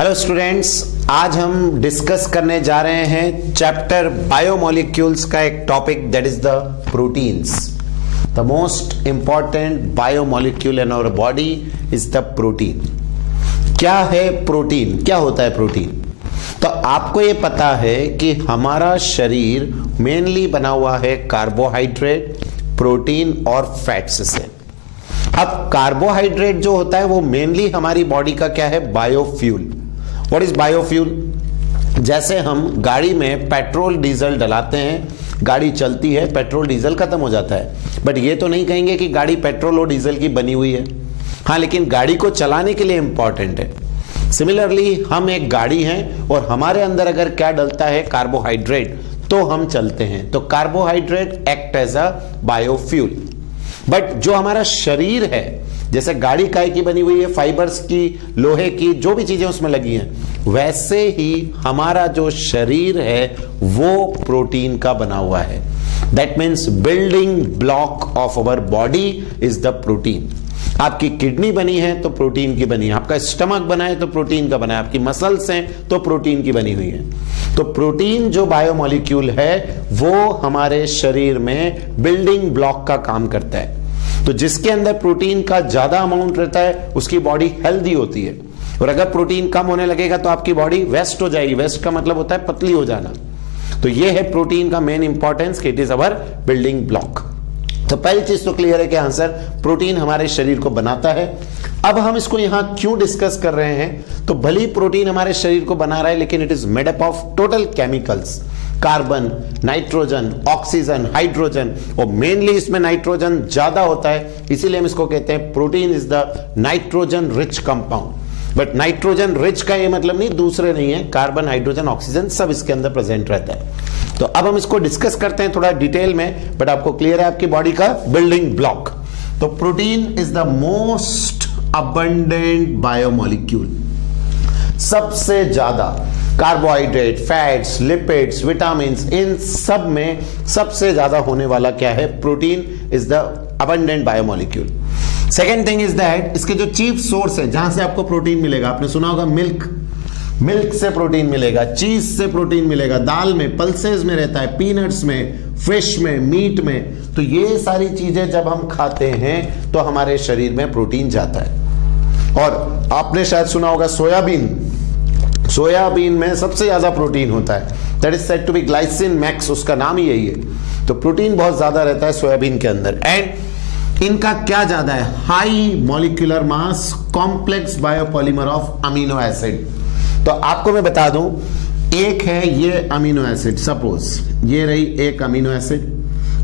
Hello students, आज हम discuss करने जा रहे हैं चैप्टर बायोमोलिक्यूल्स का एक topic that is the proteins. The most important biomolecule in our body is the protein. क्या है प्रोटीन? क्या होता है प्रोटीन? तो आपको ये पता है कि हमारा शरीर मेनली बना हुआ है कार्बोहाइड्रेट, प्रोटीन और फैट्स से। अब कार्बोहाइड्रेट जो होता है वो मेनली हमारी बॉडी का क्या है? बायोफ्यूल। What is biofuel? जैसे हम गाड़ी में पेट्रोल डीजल डलाते हैं, गाड़ी चलती है, पेट्रोल डीजल खत्म हो जाता है, बट ये तो नहीं कहेंगे कि गाड़ी पेट्रोल और डीजल की बनी हुई है। हाँ, लेकिन गाड़ी को चलाने के लिए इंपॉर्टेंट है। सिमिलरली हम एक गाड़ी हैं और हमारे अंदर अगर क्या डलता है? कार्बोहाइड्रेट, तो हम चलते हैं। तो carbohydrate act as a biofuel. But जो हमारा शरीर है, जैसे गाड़ी काय की बनी हुई है, फाइबर्स की, लोहे की, जो भी चीजें उसमें लगी हैं, वैसे ही हमारा जो शरीर है वो प्रोटीन का बना हुआ है। That means building block of our body is the protein. आपकी किडनी बनी है तो प्रोटीन की बनी है, आपका स्टमक बना है तो प्रोटीन का बना है, आपकी मसल्स हैं तो प्रोटीन की बनी हुई है। तो प्रोटीन जो बायोमोलिक्यूल है वो हमारे शरीर में बिल्डिंग ब्लॉक का काम करता है। तो जिसके अंदर प्रोटीन का ज्यादा अमाउंट रहता है उसकी बॉडी हेल्दी होती है, और अगर प्रोटीन कम होने लगेगा तो आपकी बॉडी वेस्ट हो जाएगी। वेस्ट का मतलब होता है पतली हो जाना। तो ये है प्रोटीन का main importance, it is our building block. तो पहली चीज तो क्लियर है कि आंसर प्रोटीन हमारे शरीर को बनाता है। अब हम इसको यहां क्यों डिस्कस कर रहे हैं? तो भली प्रोटीन हमारे शरीर को बना रहा है, लेकिन it is made up of total chemicals, carbon, nitrogen, oxygen, hydrogen, और मेनली इसमें नाइट्रोजन ज्यादा होता है, इसीलिए हम इसको कहते हैं protein is the nitrogen rich compound. But nitrogen rich का ये मतलब नहीं दूसरे नहीं है, कार्बन, हाइड्रोजन, ऑक्सीजन सब इसके अंदर प्रेजेंट रहता है। तो अब हम इसको डिस्कस करते हैं थोड़ा डिटेल में, बट आपको क्लियर है आपकी बॉडी का बिल्डिंग ब्लॉक। तो protein is the most abundant biomolecule. सबसे ज्यादा कार्बोहाइड्रेट, फैट्स, लिपिड्स, विटामिन्स, इन सब में सबसे ज्यादा होने वाला क्या है? Protein is the abundant biomolecule. Second thing is that इसके जो चीफ सोर्स है जहां से आपको प्रोटीन मिलेगा, आपने सुना होगा मिल्क, मिल्क से प्रोटीन मिलेगा, चीज से प्रोटीन मिलेगा, दाल में, पल्सेस में रहता है, पीनट्स में, फिश में, मीट में। तो ये सारी चीजें जब हम खाते हैं तो हमारे शरीर में प्रोटीन जाता है। और आपने शायद सुना होगा सोयाबीन, सोयाबीन में सबसे ज्यादा प्रोटीन होता है, that is said to be glycine max, उसका नाम ही यही है। तो प्रोटीन बहुत ज्यादा रहता है सोयाबीन के अंदर। एंड इनका क्या ज्यादा है? High molecular mass, complex biopolymer of amino acid. तो आपको मैं बता दूं, एक है ये अमीनो एसिड, सपोज ये रही एक amino acid,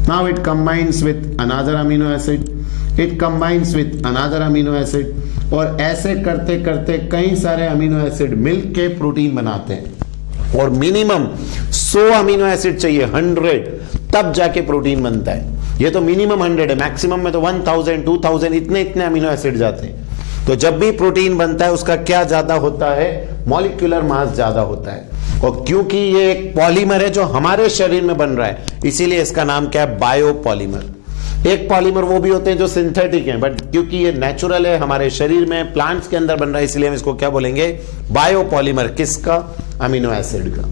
now it combines with another amino acid, it combines with another amino acid, और ऐसे करते करते कई सारे अमीनो एसिड मिलके प्रोटीन बनाते हैं। और मिनिमम 100 अमीनो एसिड चाहिए, 100, तब जाके प्रोटीन बनता है। ये तो मिनिमम 100 है, मैक्सिमम में तो 1000, 2000 इतने इतने अमीनो एसिड जाते हैं। तो जब भी प्रोटीन बनता है उसका क्या ज्यादा होता है? मॉलिक्यूलर मास ज्यादा होता है। और क्योंकि ये एक पॉलीमर है जो हमारे शरीर में बन रहा है, इसीलिए इसका नाम क्या है? बायोपॉलीमर। एक पॉलीमर वो भी होते हैं जो सिंथेटिक हैं, बट क्योंकि ये नेचुरल है, हमारे शरीर में, प्लांट्स के अंदर बन रहा है, इसलिए हम इसको क्या बोलेंगे? बायोपॉलीमर। किसका? अमीनो एसिड का।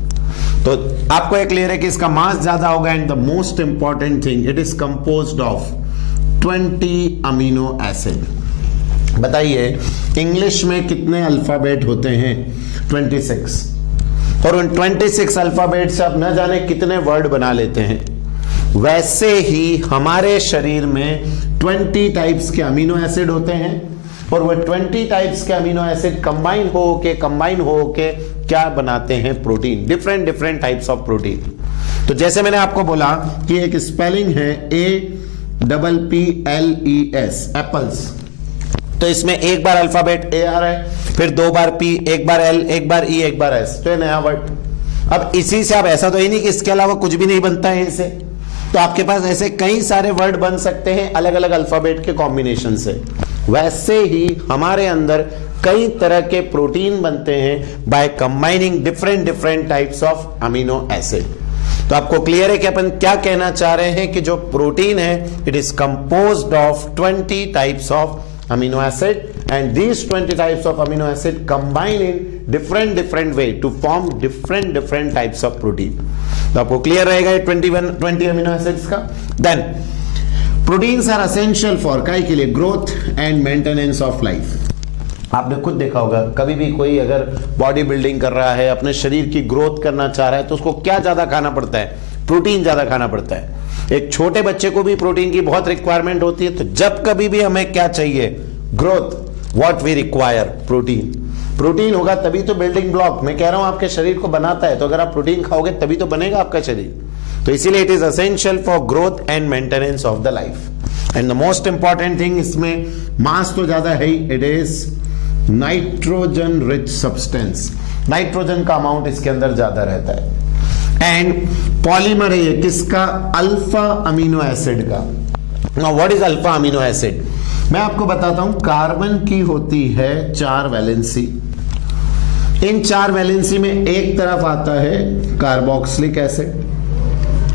तो आपको एक क्लियर है कि इसका मास ज्यादा होगा। And the most important thing, it is composed of 20 amino acid. बताइए इंग्लिश में कितने अल्फाबेट होते हैं? 26। और उन 26 अल्फाबेट से आप न जाने कितने वर्ड बना लेते हैं। वैसे ही हमारे शरीर में 20 टाइप्स के अमीनो एसिड होते हैं, और वो 20 टाइप्स के अमीनो एसिड कंबाइन हो के क्या बनाते हैं? Protein. Different different types of protein. तो जैसे मैंने आपको बोला कि एक स्पेलिंग है APPLES, एप्पल्स। तो इसमें एक बार अल्फाबेट ए आ रहा है, फिर 2 बार P, एक बार L, एक बार E, एक बार S, तो ये नया वर्ड। अब इसी से आप, ऐसा तो ही नहीं कि इसके अलावा कुछ भी नहीं बनता है इसे, तो आपके पास ऐसे कई सारे वर्ड बन सकते हैं अलग अलग अल्फाबेट के कॉम्बिनेशन से। वैसे ही हमारे अंदर कई तरह के प्रोटीन बनते हैं by combining different different types of amino acid. तो आपको क्लियर है कि अपन क्या कहना चाह रहे हैं कि जो प्रोटीन है it is composed of 20 types of amino acid and these 20 types of amino acid combine in different way to form different types of protein. तो आपको क्लियर रहेगा ये 20 अमीनो एसिड्स का. Then proteins are essential for काय के लिए growth and maintenance of life. आपने खुद देखा होगा कभी भी कोई अगर बॉडी बिल्डिंग कर रहा है, अपने शरीर की ग्रोथ करना चाह रहा है, तो उसको क्या ज्यादा खाना पड़ता है? प्रोटीन ज्यादा खाना पड़ता है. एक छोटे बच्चे को भी प्रोटीन की बहुत रिक्वायरमेंट होती है. तो जब कभी भी हमें क्या चाहिए? Growth. What we require? Protein. Protein होगा तभी तो बिल्डिंग ब्लॉक, मैं कह रहा हूं, आपके शरीर को बनाता है. तो अगर आप प्रोटीन खाओगे तभी तो बनेगा आपका शरीर. तो इसीलिए it is essential for growth and maintenance of the life. And the most important thing, इसमें मास तो ज्यादा है ही, it is nitrogen rich substance. Nitrogen का अमाउंट इसके अंदर ज्यादा रहता है. एंड पॉलीमर है ये किसका? अल्फा अमीनो एसिड का. Now what is alpha amino acid? मैं आपको बताता हूं. कार्बन की होती है 4 वैलेंसी. इन 4 वैलेंसी में एक तरफ आता है कार्बोक्सिलिक एसिड,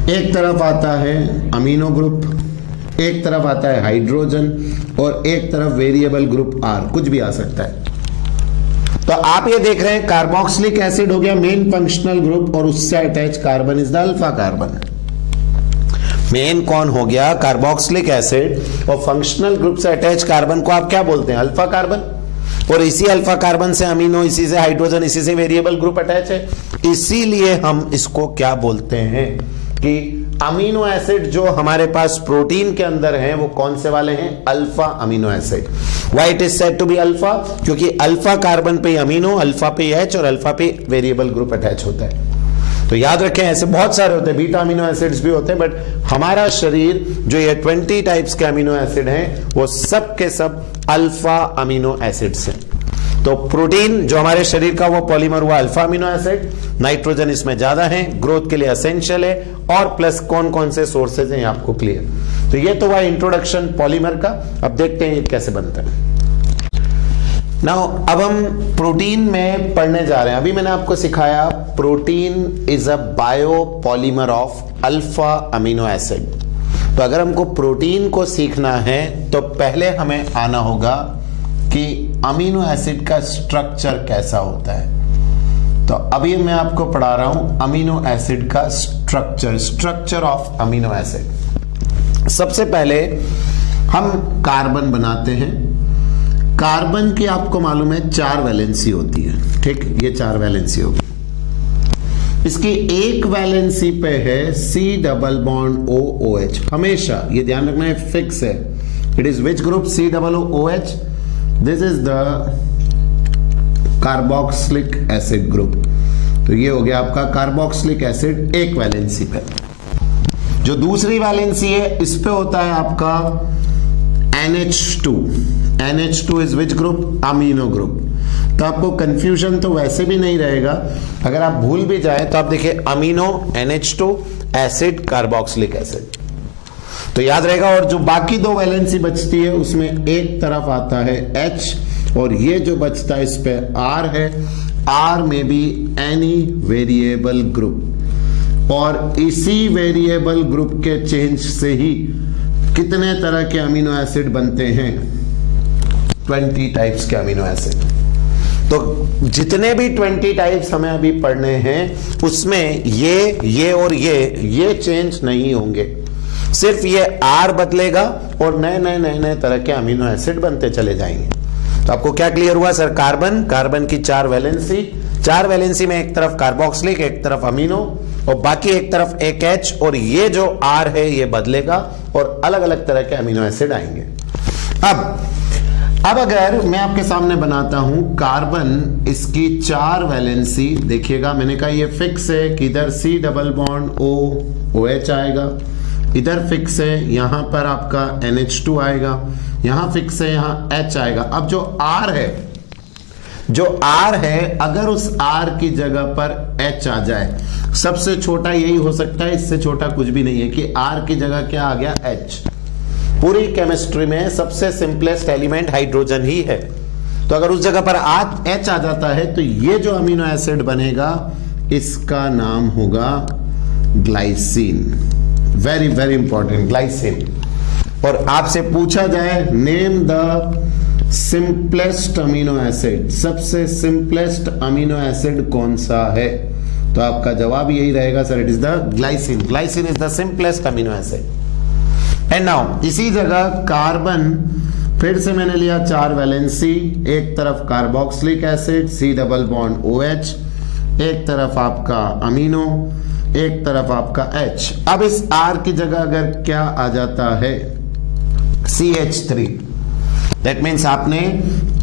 एक तरफ आता है अमीनो ग्रुप, एक तरफ आता है हाइड्रोजन और एक तरफ वेरिएबल ग्रुप आर. कुछ भी आ सकता है. तो आप ये देख रहे हैं कार्बोक्सिलिक एसिड हो गया मेन फंक्शनल ग्रुप और उससे attach carbon is the alpha carbon. Main कौन हो गया? Carboxylic acid. और फंक्शनल ग्रुप से अटैच कार्बन को आप क्या बोलते हैं? Alpha carbon. और इसी अल्फा कार्बन से अमीनो, इसी से हाइड्रोजन, इसी से वेरिएबल ग्रुप अटैच है. इसीलिए हम इसको क्या बोलते हैं कि अमीनो एसिड जो हमारे पास प्रोटीन के अंदर हैं वो कौन से वाले हैं? Alpha amino acid. Why it is said to be alpha? क्योंकि अल्फा कार्बन पे अमीनो, अल्फा पे एच और अल्फा पे वेरिएबल ग्रुप अटैच होता है. तो याद रखें, ऐसे बहुत सारे होते हैं, बीटा अमीनो एसिड्स भी होते हैं, बट हमारा शरीर जो ये 20 टाइप्स के अमीनो एसिड हैं वो सब के सब अल्फा अमीनो एसिड्स हैं. तो प्रोटीन जो हमारे शरीर का वो पॉलीमर हुआ अल्फा अमीनो एसिड. नाइट्रोजन इसमें ज्यादा है, ग्रोथ के लिए एसेंशियल है, और प्लस कौन कौन से सोर्सेज हैं आपको क्लियर. तो ये तो हुआ इंट्रोडक्शन पॉलीमर का. अब देखते हैं ये कैसे बनता है. नाउ अब हम प्रोटीन में पढ़ने जा रहे हैं. अभी मैंने आपको सिखाया protein is a biopolymer of alpha amino acid. तो अगर हमको प्रोटीन को सीखना है तो पहले हमें आना होगा कि अमीनो एसिड का स्ट्रक्चर कैसा होता है. तो अभी मैं आपको पढ़ा रहा हूं अमीनो एसिड का स्ट्रक्चर ऑफ अमीनो एसिड. सबसे पहले हम कार्बन बनाते हैं. कार्बन की आपको मालूम है 4 वैलेंसी होती है. ठीक, ये 4 वैलेंसी होगी. इसकी एक वैलेंसी पे है C डबल बॉन्ड OH. हमेशा ये ध्यान रखना है, फिक्स है. It is which group? C double OH. This is the carboxylic acid group. तो ये हो गया आपका कार्बोक्सिलिक एसिड एक वैलेंसी पे. जो दूसरी वैलेंसी है इस पे होता है आपका NH2. NH2 is which group? Amino group. तो आपको कंफ्यूजन तो वैसे भी नहीं रहेगा. अगर आप भूल भी जाए तो आप देखिए amino, NH2, acid, carboxylic acid, तो याद रहेगा. और जो बाकी 2 वैलेंसी बचती है उसमें एक तरफ आता है H और ये जो बचता है इस पे R है. R में भी एनी वेरिएबल ग्रुप, और इसी वेरिएबल ग्रुप के चेंज से ही कितने तरह के अमीनो एसिड बनते हैं? 20 टाइप्स के अमीनो एसिड. तो जितने भी 20 टाइप्स हमें अभी पढ़ने हैं उसमें ये और ये चेंज नहीं होंगे. सिर्फ ये R बदलेगा और नए तरह के अमीनो एसिड बनते चले जाएंगे. तो आपको क्या क्लियर हुआ सर? कार्बन की 4 वैलेंसी में एक तरफ कार्बोक्सिलिक, एक तरफ अमीनो और बाकी एक तरफ एक H, और ये जो R है ये बदलेगा और अलग अलग तरह के अमीनो एसिड आएंगे. अब अगर मैं आपके सामने बनाता हूं कार्बन, इसकी 4 वैलेंसी देखिएगा. मैंने कहा ये फिक्स है कि इधर C डबल बॉन्ड OH आएगा, इधर फिक्स है, यहां पर आपका NH2 आएगा, यहां फिक्स है, यहां H आएगा. अब जो R है अगर उस R की जगह पर H आ जाए, सबसे छोटा यही हो सकता है, इससे छोटा कुछ भी नहीं है कि R की जगह क्या आ गया? H. पूरी केमिस्ट्री में सबसे सिंपलेस्ट एलिमेंट हाइड्रोजन ही है. तो अगर उस जगह पर H आ जाता है तो ये जो अमीनो एसिड बनेगा इसका नाम होगा glycine. Very very important, glycine. और आपसे पूछा जाए name the simplest amino acid, सबसे सिंपलेस्ट अमीनो एसिड कौन सा है? तो आपका जवाब यही रहेगा sir, it is the glycine. Glycine is the simplest amino acid. And now इसी जगह कार्बन, फिर से मैंने लिया 4 वैलेंसी, एक तरफ carboxylic acid C double bond OH, एक तरफ आपका अमीनो, एक तरफ आपका H। अब इस R की जगह अगर क्या आ जाता है CH3, दैट मीन्स आपने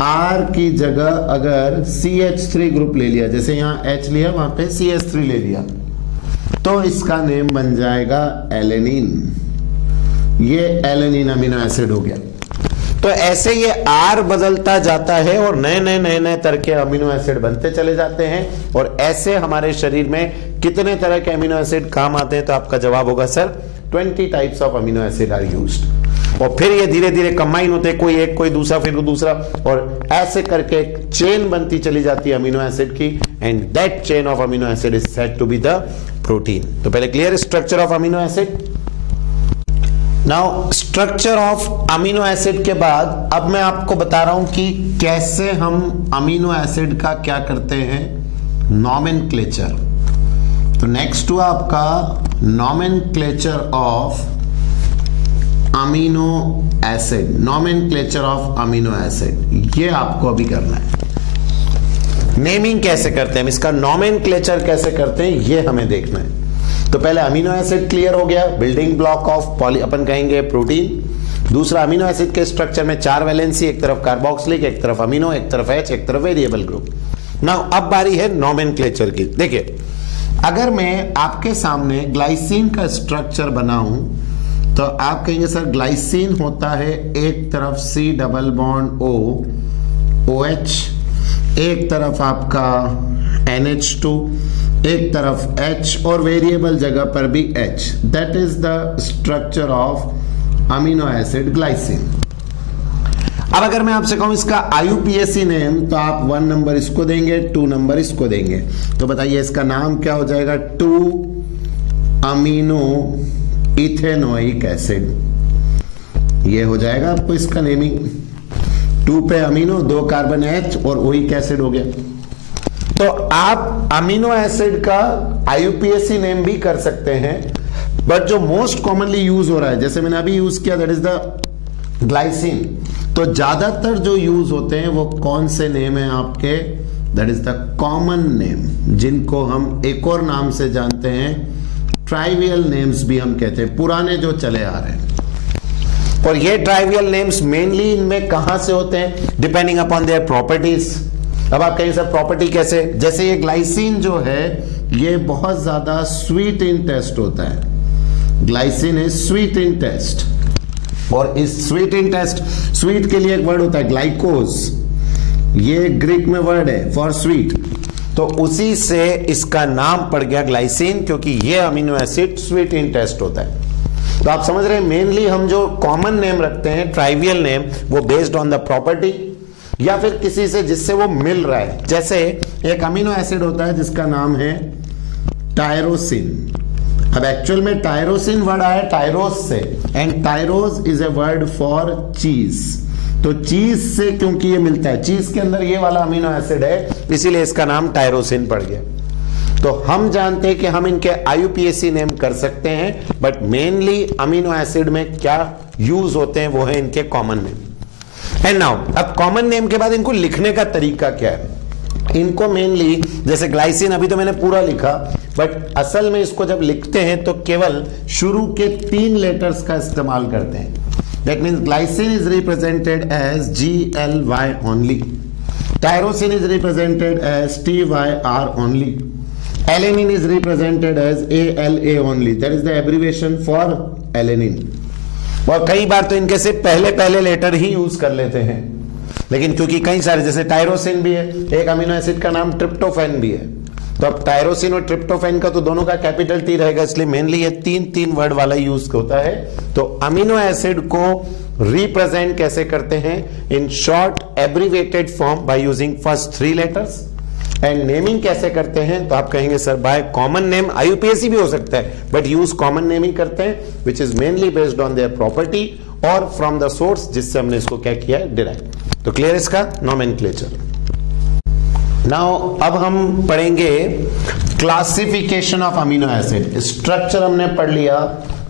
R की जगह अगर CH3 ग्रुप ले लिया, जैसे यहां H लिया वहां पे CH3 ले लिया, तो इसका नेम बन जाएगा एलेनिन। ये एलेनिन अमीनो एसिड हो गया। तो ऐसे ये R बदलता जाता है और नए नए तरह के अमीनो एसिड बनते चले जाते हैं। और ऐसे हमारे शरीर में कितने तरह के अमीनो एसिड काम आते हैं? तो आपका जवाब होगा sir 20 types of amino acid are used. और फिर ये धीरे धीरे कंबाइन होते हैं, कोई एक कोई दूसरा फिर दूसरा, और ऐसे करके एक चेन बनती चली जाती है अमीनो एसिड की, and that chain of amino acid is said to be the protein. तो पहले clear structure of amino acid. Now structure of amino acid के बाद अब मैं आपको बता रहा हूं कि कैसे हम अमीनो एसिड का क्या करते हैं, नॉमेनक्लेचर। तो नेक्स्ट हुआ आपका nomenclature of amino acid. Nomenclature of amino acid ये आपको अभी करना है। नेमिंग कैसे करते हैं, इसका नॉमेनक्लेचर कैसे करते हैं, ये हमें देखना है। तो पहले अमीनो एसिड क्लियर हो गया, बिल्डिंग ब्लॉक ऑफ पॉली अपन कहेंगे प्रोटीन। दूसरा अमीनो एसिड के स्ट्रक्चर में 4 वैलेंसी, एक तरफ कार्बोक्सिलिक, एक तरफ अमीनो, एक तरफ H, एक तरफ वेरिएबल ग्रुप। नाउ अब बारी है नॉमेनक्लेचर की। देखिए अगर मैं आपके सामने ग्लाइसिन का स्ट्रक्चर बनाऊं तो आप कहेंगे सर ग्लाइसिन होता है एक तरफ C double bond O OH, एक तरफ आपका NH2, एक तरफ H और वेरिएबल जगह पर भी H। That is the structure of amino acid glycine. अब अगर मैं आपसे कहूं इसका IUPAC नेम, तो आप 1 नंबर इसको देंगे, 2 नंबर इसको देंगे। तो बताइए इसका नाम क्या हो जाएगा, 2 अमीनो इथेनोइक एसिड। ये हो जाएगा आपको इसका नेमिंग। 2 पे अमीनो, 2 कार्बन H और ओइक एसिड हो गया। तो आप अमीनो एसिड का IUPAC नेम भी कर सकते हैं, बट जो मोस्ट कॉमनली यूज हो रहा है, जैसे मैंने अभी यूज किया, दैट इज द ग्लाइसिन। तो ज्यादातर जो यूज होते हैं वो कौन से नेम है आपके, that is the common name, जिनको हम एक और नाम से जानते हैं, ट्राइवियल नेम्स भी हम कहते हैं, पुराने जो चले आ रहे हैं। और ये ट्राइवियल नेम्स मेनली इनमें कहां से होते हैं, डिपेंडिंग अपॉन देयर प्रॉपर्टीज। अब आप कहेंगे सर प्रॉपर्टी कैसे, जैसे ये ग्लाइसिन जो है ये बहुत ज्यादा स्वीट इन टेस्ट होता है। Glycine is sweet in taste, और इस स्वीट इन टेस्ट, स्वीट के लिए एक वर्ड होता है ग्लाइकोज, ये ग्रीक में वर्ड है फॉर स्वीट। तो उसी से इसका नाम पड़ गया ग्लाइसिन, क्योंकि ये amino acid sweet in taste होता है। तो आप समझ रहे हैं मेनली हम जो कॉमन नेम रखते हैं, ट्राइवियल नेम, वो बेस्ड ऑन द प्रॉपर्टी या फिर किसी से जिससे वो मिल रहा है। जैसे एक अमीनो एसिड होता है जिसका नाम है टायरोसिन। अब एक्चुअल में टायरोसिन वर्ड आया टायरोस से, and tyros is a word for cheese. तो चीज से क्योंकि ये मिलता है, चीज के अंदर ये वाला अमीनो एसिड है, इसीलिए इसका नाम टायरोसिन पड़ गया। तो हम जानते हैं कि हम इनके IUPAC नेम कर सकते हैं, बट मेनली अमीनो एसिड में क्या यूज होते हैं वो है इनके कॉमन नेम। एंड नाउ अब कॉमन नेम के बाद इनको लिखने का तरीका क्या है। इनको मेनली जैसे ग्लाइसिन अभी तो मैंने पूरा लिखा, बट असल में इसको जब लिखते हैं तो केवल शुरू के 3 लेटर्स का इस्तेमाल करते हैं। That means glycine is represented as GLY only, tyrosine is represented as TYR only, alanine is represented as ALA only, that is the abbreviation for alanine. और कई बार तो इनके से पहले लेटर ही यूज कर लेते हैं, लेकिन क्योंकि कई सारे, जैसे टायरोसिन भी है, एक अमीनो एसिड का नाम ट्रिप्टोफैन भी है, तो अब टायरोसिन और ट्रिप्टोफैन का तो दोनों का कैपिटल T रहेगा, इसलिए मेनली ये 3 वर्ड वाला यूज होता है। तो अमीनो एसिड को रिप्रेजेंट कैसे करते हैं, in short abbreviated form by using first 3 letters. And naming कैसे करते हैं, तो आप कहेंगे sir by common name, IUPAC भी हो सकता है, बट यूज कॉमन नेम ही करते हैं, which is mainly based on their property और फ्रॉम द सोर्स जिससे हमने इसको क्या किया है, डिराइव। तो क्लियर इसका नोमेनक्लेचर। नाउ अब हम पढ़ेंगे classification of amino acid. Structure हमने पढ़ लिया,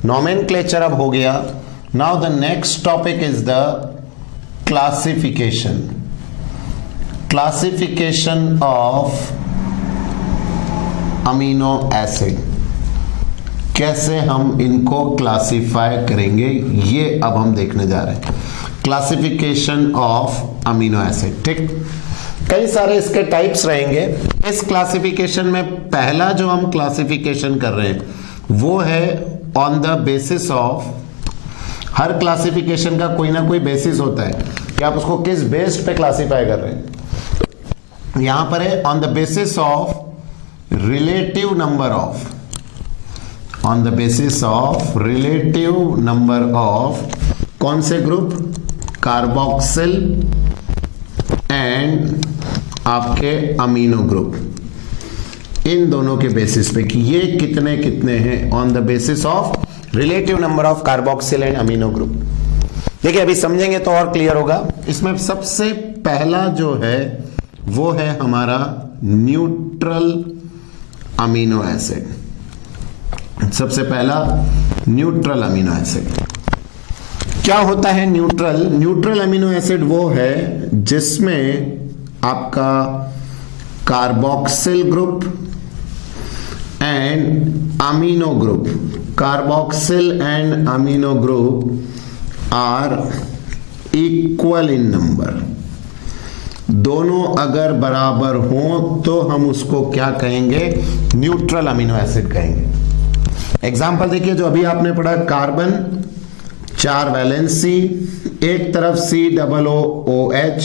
नोमेनक्लेचर अब हो गया। Now the next topic is the classification. Classification of amino acid, कैसे हम इनको क्लासिफाई करेंगे ये अब हम देखने जा रहे हैं। क्लासिफिकेशन ऑफ अमीनो एसिड, ठीक। कई सारे इसके टाइप्स रहेंगे। इस क्लासिफिकेशन में पहला जो हम क्लासिफिकेशन कर रहे हैं वो है on the basis of, her classification का कोई ना कोई बेसिस होता है कि आप उसको किस बेस्ड पे क्लासिफाई कर रहे हैं। यहां पर है on the basis of relative number of, on the basis of relative number of कौन से ग्रुप, कार्बोक्सिल एंड आपके अमीनो ग्रुप, इन दोनों के बेसिस पे कि ये कितने कितने हैं, on the basis of relative number of carboxyl and amino group. देखिए अभी समझेंगे तो और क्लियर होगा। इसमें सबसे पहला जो है वो है हमारा न्यूट्रल अमीनो एसिड। सबसे पहला न्यूट्रल अमीनो एसिड। क्या होता है न्यूट्रल? न्यूट्रल अमीनो एसिड वो है जिसमें आपका carboxyl group and amino group, carboxyl and amino group are equal in number. दोनों अगर बराबर हों तो हम उसको क्या कहेंगे, न्यूट्रल अमीनो एसिड कहेंगे। एग्जाम्पल देखिए, जो अभी आपने पढ़ा कार्बन 4 वैलेंसी, एक तरफ COOH,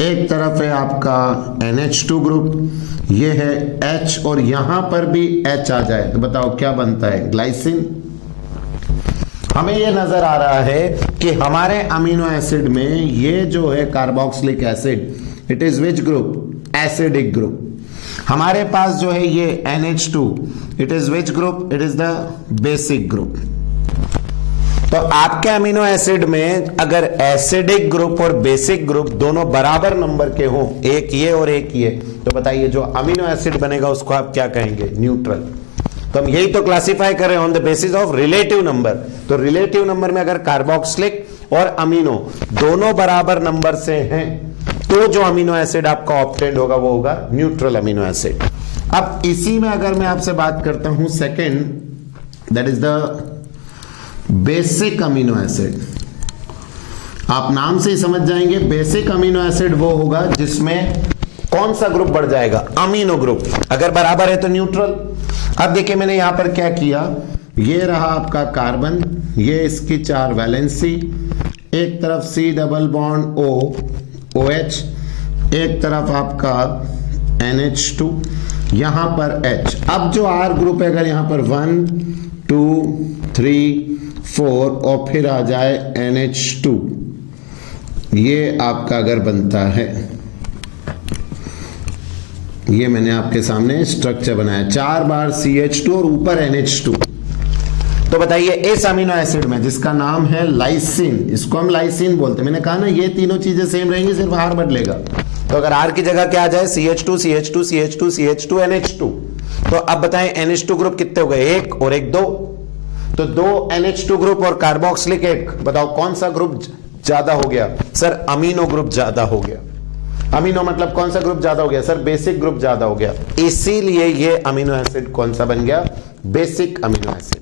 एक तरफ है आपका NH2 ग्रुप, ये है H और यहां पर भी H आ जाए तो बताओ क्या बनता है, ग्लाइसिन। हमें ये नजर आ रहा है कि हमारे अमीनो एसिड में ये जो है carboxylic acid, it is which group, acidic group. हमारे पास जो है ये NH2, it is which group, it is the basic group. तो आपके अमीनो एसिड में अगर एसिडिक ग्रुप और बेसिक ग्रुप दोनों बराबर नंबर के हों, एक ये और एक ये, तो बताइए जो अमीनो एसिड बनेगा उसको आप क्या कहेंगे, न्यूट्रल। तो हम यही तो क्लासिफाई कर रहे हैं on the basis of relative number. तो रिलेटिव नंबर में अगर कार्बोक्सिलिक और अमीनो दोनों बराबर नंबर से हैं तो जो अमीनो एसिड आपका ऑब्टेंड होगा वो होगा न्यूट्रल अमीनो एसिड। अब इसी में अगर मैं आपसे बात करता हूं second, that is the basic amino acid. आप नाम से ही समझ जाएंगे, बेसिक अमीनो एसिड वो होगा जिसमें कौन सा ग्रुप बढ़ जाएगा, अमीनो ग्रुप। अगर बराबर है तो न्यूट्रल। अब देखिए मैंने यहां पर क्या किया, ये रहा आपका कार्बन, ये इसकी 4 वैलेंसी, एक तरफ C डबल बॉन्ड OH, एक तरफ आपका NH2, यहां पर H। अब जो R ग्रुप है, अगर यहां पर 1 2 3 4 और फिर आ जाए NH2, ये आपका अगर बनता है, ये मैंने आपके सामने स्ट्रक्चर बनाया, 4 बार CH2 और ऊपर NH2। तो बताइए इस अमीनो एसिड में जिसका नाम है लाइसिन, इसको हम लाइसिन बोलते हैं। मैंने कहा ना ये तीनों चीजें सेम रहेंगी, सिर्फ R बदलेगा। तो अगर R की जगह क्या आ जाए, CH2 CH2 CH2 CH2 NH2। तो अब बताएं NH2 ग्रुप कितने हो गए, 1 और 1 2। तो 2 NH2 ग्रुप और कार्बोक्सिलिक 1, बताओ कौन सा ग्रुप ज्यादा हो गया, सर अमीनो ग्रुप ज्यादा हो गया। अमीनो मतलब कौन सा ग्रुप ज्यादा हो गया, सर बेसिक ग्रुप ज्यादा हो गया। इसीलिए ये अमीनो एसिड कौन सा बन गया, बेसिक अमीनो एसिड।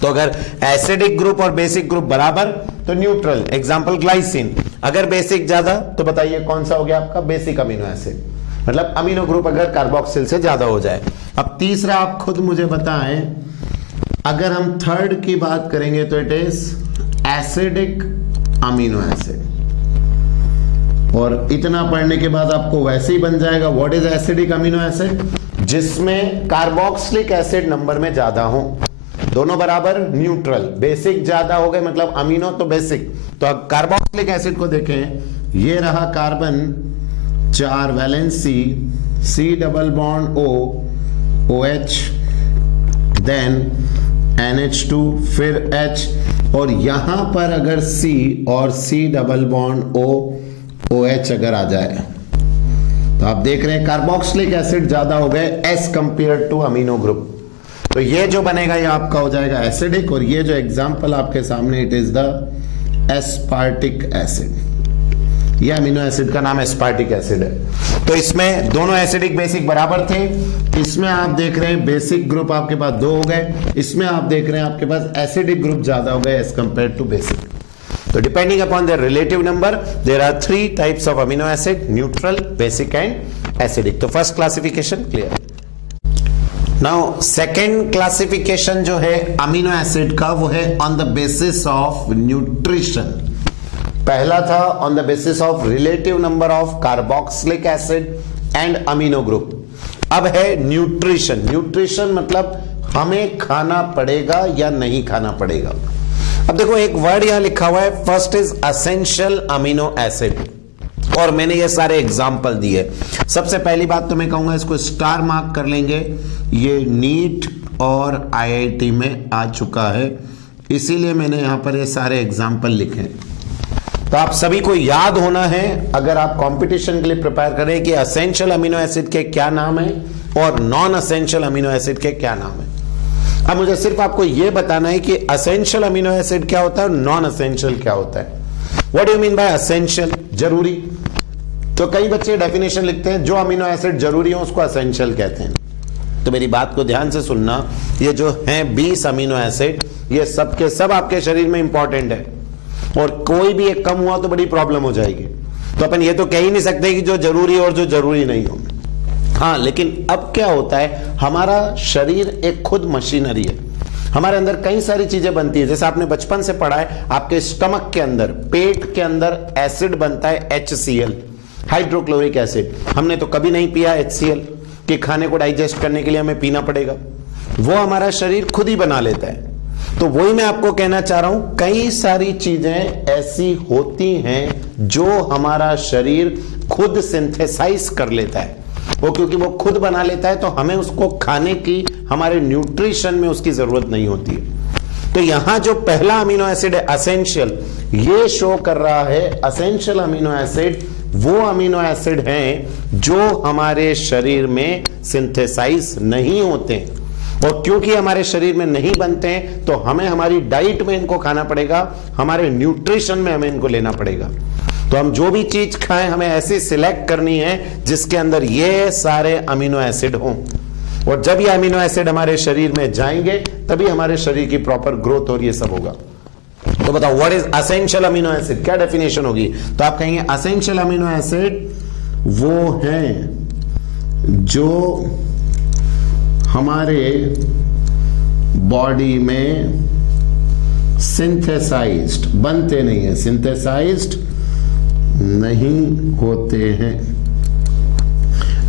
तो अगर एसिडिक ग्रुप और बेसिक ग्रुप बराबर तो न्यूट्रल। एग्जांपल ग्लाइसिन, अगर बेसिक ज्यादा तो बताइए कौन सा हो गया आपका, बेसिक अमीनो एसिड। मतलब अमीनो ग्रुप अगर कार्बोक्सिल से ज्यादा हो जाए। अब तीसरा आप खुद मुझे बताएं, अगर हम थर्ड की बात करेंगे तो it is acidic amino acid. और इतना पढ़ने के बाद आपको वैसे ही बन जाएगा what is acidic amino acid, जिसमें कार्बोक्सिलिक एसिड नंबर में ज्यादा हो, दोनों बराबर न्यूट्रल। बेसिक ज्यादा हो गए मतलब अमीनो तो बेसिक। तो अब कार्बोक्सिलिक एसिड को देखें, ये रहा carbon 4 valency, C double bond OH, then NH2 फिर H, और यहां पर अगर C और C double bond O OH अगर आ जाए तो आप देख रहे हैं कार्बोक्सिलिक एसिड ज्यादा हो गए as compare to amino group. तो ये जो बनेगा ये आपका हो जाएगा एसिडिक, और ये जो एग्जांपल आपके सामने it is the aspartic acid. ये अमीनो एसिड का नाम एस्पार्टिक एसिड है। तो इसमें दोनों एसिडिक बेसिक बराबर थे। इसमें आप देख रहे हैं बेसिक ग्रुप आपके पास 2 हो गए, इसमें आप देख रहे हैं आपके पास एसिडिक ग्रुप ज्यादा हो गए as compare to basic. So depending upon their relative number, there are 3 types of amino acid: neutral, basic and acidic. तो first classification clear. Now second classification जो है amino acid का वो है on the basis of nutrition. पहला था on the basis of relative number of carboxylic acid and amino group. अब है nutrition. Nutrition मतलब हमें खाना पड़ेगा या नहीं खाना पड़ेगा। अब देखो एक वर्ड यहां लिखा हुआ है, first is essential amino acid, और मैंने ये सारे एग्जाम्पल दिए। सबसे पहली बात तो मैं कहूंगा इसको स्टार मार्क कर लेंगे, ये नीट और IIT में आ चुका है, इसीलिए मैंने यहां पर ये सारे एग्जाम्पल लिखे। तो आप सभी को याद होना है अगर आप कंपटीशन के लिए प्रिपेयर करें कि असेंशियल अमीनो एसिड के क्या नाम है और नॉन असेंशियल अमीनो एसिड के क्या नाम है। अब मुझे सिर्फ आपको यह बताना है कि असेंशियल अमीनो एसिड क्या होता है और नॉन असेंशियल क्या होता है। What do you mean by essential? जरूरी। तो कई बच्चे डेफिनेशन लिखते हैं जो अमीनो एसिड जरूरी हो उसको असेंशियल कहते हैं। तो मेरी बात को ध्यान से सुनना, ये जो हैं 20 अमीनो एसिड ये सब के सब आपके शरीर में इंपॉर्टेंट है, और कोई भी एक कम हुआ तो बड़ी प्रॉब्लम हो जाएगी। तो अपन ये तो कह ही नहीं सकते कि जो जरूरी और जो जरूरी नहीं हो। हाँ, लेकिन अब क्या होता है, हमारा शरीर एक खुद मशीनरी है, हमारे अंदर कई सारी चीजें बनती है। जैसे आपने बचपन से पढ़ा है, आपके स्टमक के अंदर, पेट के अंदर एसिड बनता है HCl, हाइड्रोक्लोरिक एसिड। हमने तो कभी नहीं पिया HCl कि खाने को डाइजेस्ट करने के लिए हमें पीना पड़ेगा, वो हमारा शरीर खुद ही बना लेता है। तो वही मैं आपको कहना चाह रहा हूं, कई सारी चीजें ऐसी होती हैं जो हमारा शरीर खुद सिंथेसाइज कर लेता है, वो क्योंकि वो खुद बना लेता है तो हमें उसको खाने की, हमारे न्यूट्रिशन में उसकी जरूरत नहीं होती है। तो यहां जो पहला अमीनो एसिड है असेंशियल, ये शो कर रहा है असेंशियल अमीनो एसिड वो अमीनो एसिड हैं जो हमारे शरीर में सिंथेसाइज नहीं होते, और क्योंकि हमारे शरीर में नहीं बनते हैं तो हमें हमारी डाइट में इनको खाना पड़ेगा, हमारे न्यूट्रिशन में हमें इनको लेना पड़ेगा। तो हम जो भी चीज खाएं हमें ऐसी सिलेक्ट करनी है जिसके अंदर ये सारे अमीनो एसिड हों, और जब ये अमीनो एसिड हमारे शरीर में जाएंगे तभी हमारे शरीर की प्रॉपर ग्रोथ और ये सब होगा। तो बताओ what is essential amino acid, क्या डेफिनेशन होगी? तो आप कहेंगे असेंशियल अमीनो एसिड वो हैं जो हमारे बॉडी में सिंथेसाइज्ड, बनते नहीं है, सिंथेसाइज्ड नहीं होते हैं,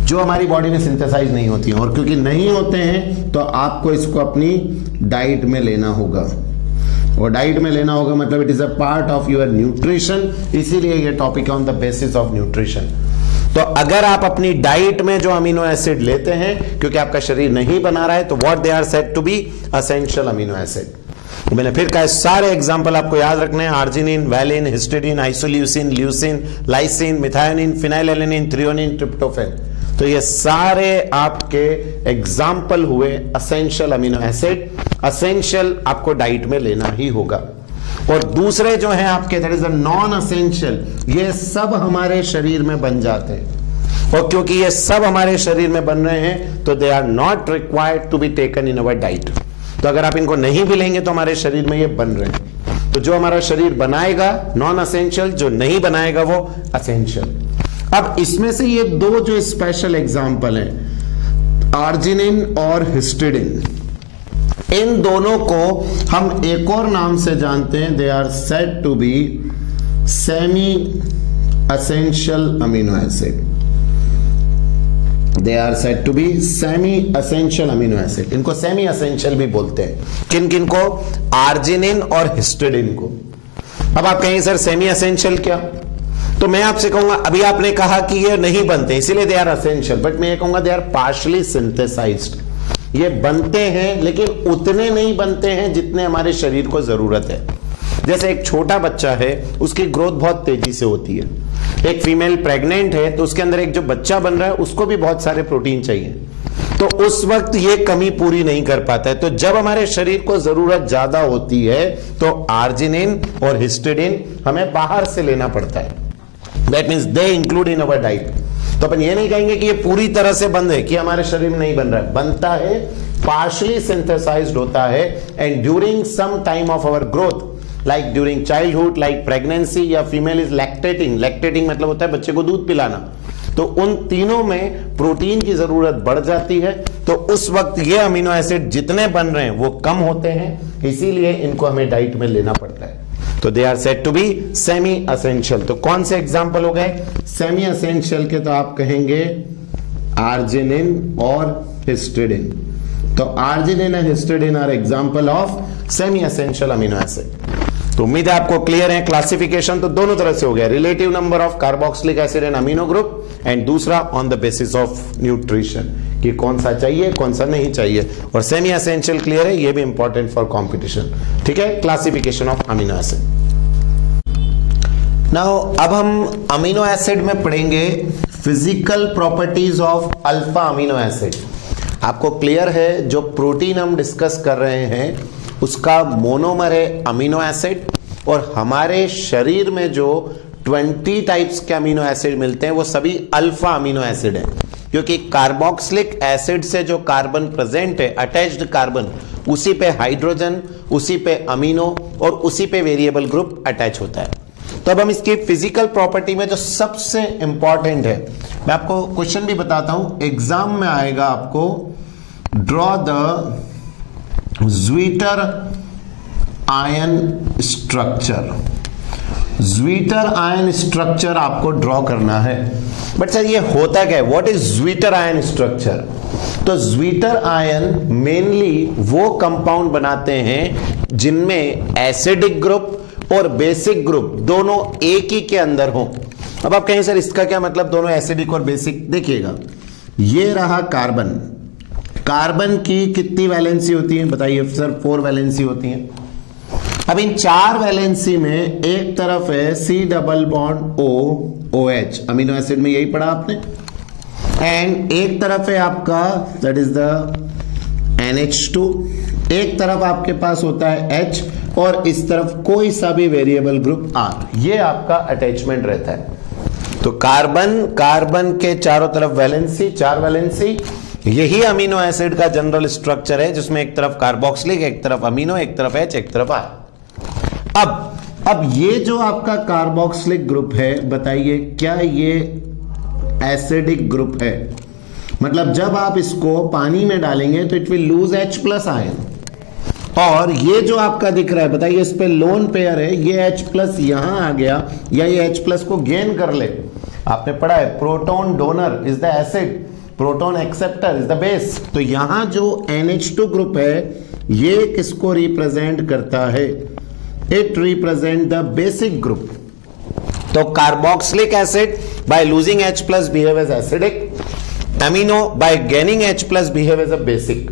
जो हमारी बॉडी में सिंथेसाइज नहीं होती हैं। और क्योंकि नहीं होते हैं तो आपको इसको अपनी डाइट में लेना होगा, और डाइट में लेना होगा मतलब it is a part of your nutrition, इसीलिए ये टॉपिक है on the basis of nutrition. तो अगर आप अपनी डाइट में जो अमीनो एसिड लेते हैं क्योंकि आपका शरीर नहीं बना रहा है, तो what they are said to be essential amino acid. मैंने फिर कहा सारे एग्जाम्पल आपको याद रखने हैं, arginine, valine, histidine, isoleucine, leucine, lysine, methionine, phenylalanine, threonine, tryptophan. तो ये सारे आपके एग्जाम्पल हुए असेंशियल अमीनो एसिड। असेंशियल आपको डाइट में लेना ही होगा, और दूसरे जो हैं आपके that is a non essential, ये सब हमारे शरीर में बन जाते हैं, और क्योंकि ये सब हमारे शरीर में बन रहे हैं तो they are not required to be taken in our diet. तो अगर आप इनको नहीं भी लेंगे तो हमारे शरीर में ये बन रहे हैं। तो जो हमारा शरीर बनाएगा नॉन असेंशियल, जो नहीं बनाएगा वो असेंशियल। अब इसमें से ये दो जो स्पेशल एग्जाम्पल हैं, आर्जिनिन और हिस्टिडिन, इन दोनों को हम एक और नाम से जानते हैं, they are said to be semi essential amino acid. They are said to be semi essential amino acid. इनको सेमी असेंशियल भी बोलते हैं। किन किन को? आर्जिनिन और हिस्टिडिन को। अब आप कहेंगे सर सेमी असेंशियल क्या? तो मैं आपसे कहूंगा, अभी आपने कहा कि ये नहीं बनते इसीलिए दे आर असेंशियल, बट मैं ये कहूंगा दे आर पार्शली सिंथेसाइज्ड, ये बनते हैं लेकिन उतने नहीं बनते हैं जितने हमारे शरीर को जरूरत है। जैसे एक छोटा बच्चा है, उसकी ग्रोथ बहुत तेजी से होती है। एक फीमेल प्रेग्नेंट है तो उसके अंदर एक जो बच्चा बन रहा है उसको भी बहुत सारे प्रोटीन चाहिए, तो उस वक्त ये कमी पूरी नहीं कर पाता है। तो जब हमारे शरीर को जरूरत ज्यादा होती है तो आर्जिनिन और हिस्टिडिन हमें बाहर से लेना पड़ता है। That means they include in our diet. तो अपन ये नहीं कहेंगे कि ये पूरी तरह से बंद है, कि हमारे शरीर में नहीं बन रहा है, बनता है, पार्शली सिंथेसाइज्ड होता है। And during some time of our growth, like during childhood, like pregnancy, या फीमेल इज लैक्टेटिंग, लैक्टेटिंग मतलब होता है बच्चे को दूध पिलाना, तो उन तीनों में प्रोटीन की जरूरत बढ़ जाती है। तो उस वक्त ये अमीनो एसिड जितने बन रहे हैं वो कम होते हैं, इसीलिए इनको हमें डाइट में लेना पड़ता है। तो they are said to be semi essential. तो कौन से एग्जाम्पल हो गए सेमी असेंशियल के? तो आप कहेंगे आर्जिनिन और हिस्टिडिन। तो arginine and histidine are example of semi essential amino acid. तो उम्मीद है आपको क्लियर है। क्लासिफिकेशन तो दोनों तरह से हो गया, relative number of carboxylic acid and amino group, and दूसरा on the basis of nutrition, कि कौन सा चाहिए कौन सा नहीं चाहिए। और सेमी एसेंशियल क्लियर है, ये भी इंपॉर्टेंट फॉर कंपटीशन। ठीक है, classification of amino acid. Now अब हम अमीनो एसिड में पढ़ेंगे physical properties of alpha amino acid. आपको क्लियर है, जो प्रोटीन हम डिस्कस कर रहे हैं उसका मोनोमर है अमीनो एसिड, और हमारे शरीर में जो 20 टाइप्स के अमीनो एसिड मिलते हैं वो सभी अल्फा अमीनो एसिड हैं, क्योंकि कार्बोक्सिलिक एसिड से जो कार्बन प्रेजेंट है, अटैच्ड कार्बन, उसी पे हाइड्रोजन, उसी पे अमीनो और उसी पे वेरिएबल ग्रुप अटैच होता है। तो अब हम इसकी फिजिकल प्रॉपर्टी में जो सबसे इंपॉर्टेंट है, मैं आपको क्वेश्चन भी बताता हूं, एग्जाम में आएगा आपको, draw the zwitter ion structure. Zwitter ion structure आपको ड्रॉ करना है। बट सर ये होता क्या है, what is zwitter ion structure? तो ज़्विटर आयन मेनली वो कंपाउंड बनाते हैं जिनमें एसिडिक ग्रुप और बेसिक ग्रुप दोनों एक ही के अंदर हो। अब आप कहें सर इसका क्या मतलब, दोनों एसिडिक और बेसिक? देखिएगा, ये रहा कार्बन, कार्बन की कितनी वैलेंसी होती है बताइए सर? 4 वैलेंसी होती है। अब इन 4 वैलेंसी में एक तरफ है C double bond O OH, amino acid में यही पढ़ा आपने, एंड एक तरफ है आपका दैट इज द NH2, एक तरफ आपके पास होता है H, और इस तरफ कोई सा भी वेरिएबल ग्रुप R। ये आपका अटैचमेंट रहता है। तो कार्बन के चारों तरफ वैलेंसी, 4 वैलेंसी, यही अमीनो एसिड का जनरल स्ट्रक्चर है, जिसमें एक तरफ कार्बोक्सिलिक, एक तरफ अमीनो, एक तरफ H, एक तरफ R। अब ये जो आपका कार्बोक्सिलिक ग्रुप है, बताइए क्या ये एसिडिक ग्रुप है? मतलब जब आप इसको पानी में डालेंगे तो it will lose H plus ion. और ये जो आपका दिख रहा है, बताइए इस पे लोन पेयर है, ये H प्लस यहां आ गया, या ये H प्लस को गेन कर ले। आपने पढ़ा है proton donor is the acid, proton acceptor is the base. तो यहां जो NH2 ग्रुप है ये किसको रिप्रेजेंट करता है? It represent the basic group. तो carboxylic acid by losing H plus behave as acidic, amino by gaining H plus behave as a basic.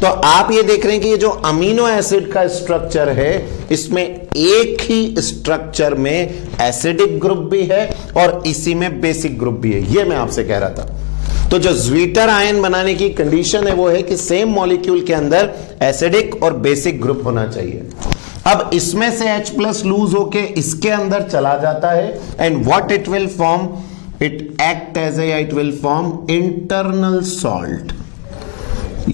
तो आप ये देख रहे हैं कि ये जो अमीनो एसिड का स्ट्रक्चर है, इसमें एक ही स्ट्रक्चर में एसिडिक ग्रुप भी है और इसी में बेसिक ग्रुप भी है। ये मैं आपसे कह रहा था। तो जो ज़्विटर आयन बनाने की कंडीशन है वो है कि सेम मॉलिक्यूल के अंदर एसिडिक और बेसिक ग्रुप होना चाहिए। अब इसमें से H प्लस लूज होके इसके अंदर चला जाता है, and what it will form, it act as it will form internal salt.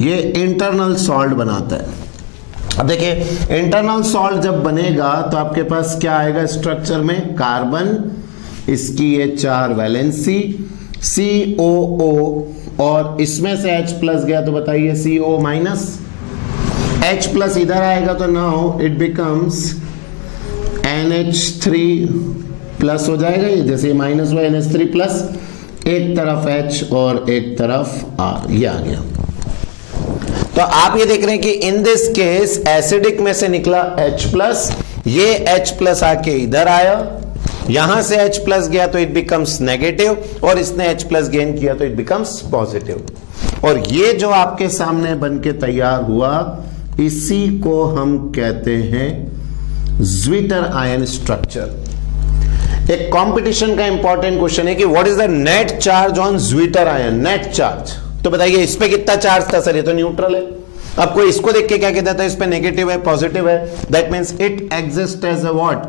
ये इंटरनल सॉल्ट बनाता है। अब देखिए इंटरनल सॉल्ट जब बनेगा तो आपके पास क्या आएगा स्ट्रक्चर में? कार्बन, इसकी ये 4 वैलेंसी, COO, और इसमें से H प्लस गया तो बताइए CO माइनस, H प्लस इधर आएगा तो now it becomes NH3 plus हो जाएगा, ये जैसे माइनस हुआ NH3 प्लस, एक तरफ H और एक तरफ R, ये आ गया। तो आप ये देख रहे हैं कि इन दिस केस एसिडिक में से निकला H प्लस, ये H प्लस आके इधर आया, यहां से H प्लस गया तो इट बिकम्स नेगेटिव, और इसने H प्लस गेन किया तो इट बिकम्स पॉजिटिव। और ये जो आपके सामने बन के तैयार हुआ, इसी को हम कहते हैं ज्विटर आयन स्ट्रक्चर। एक कंपटीशन का इंपॉर्टेंट क्वेश्चन है कि what is the net charge on zwitter ion, net charge. तो बताइए इस पे कितना चार्ज था सर, ये तो न्यूट्रल है। अब कोई इसको देख के क्या कहता था, इस पे नेगेटिव है पॉजिटिव है, that means it exist as a what,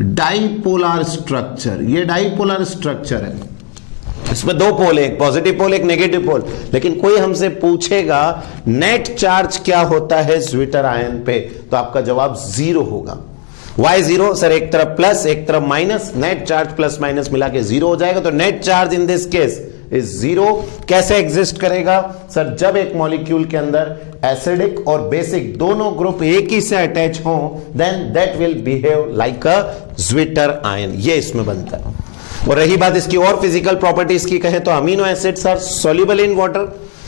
dipolar structure. ये डाइपोलर स्ट्रक्चर है, इसमें दो पोल है, एक पॉजिटिव पोल एक नेगेटिव पोल। लेकिन कोई हमसे पूछेगा नेट चार्ज क्या होता है ज्विटर आयन पे, तो आपका जवाब 0 होगा। वाई 0 सर, एक तरफ प्लस एक तरफ minus, net charge plus minus मिला के 0 हो जाएगा। तो net charge in this case is 0। कैसे एग्जिस्ट करेगा सर, जब एक मॉलिक्यूल के अंदर एसिडिक और बेसिक दोनों ग्रुप एक ही से अटैच हो, then that will behave like a zwitterion. ये इसमें बनता है। और रही बात इसकी और फिजिकल प्रॉपर्टीज की कहें तो amino acids are soluble in water,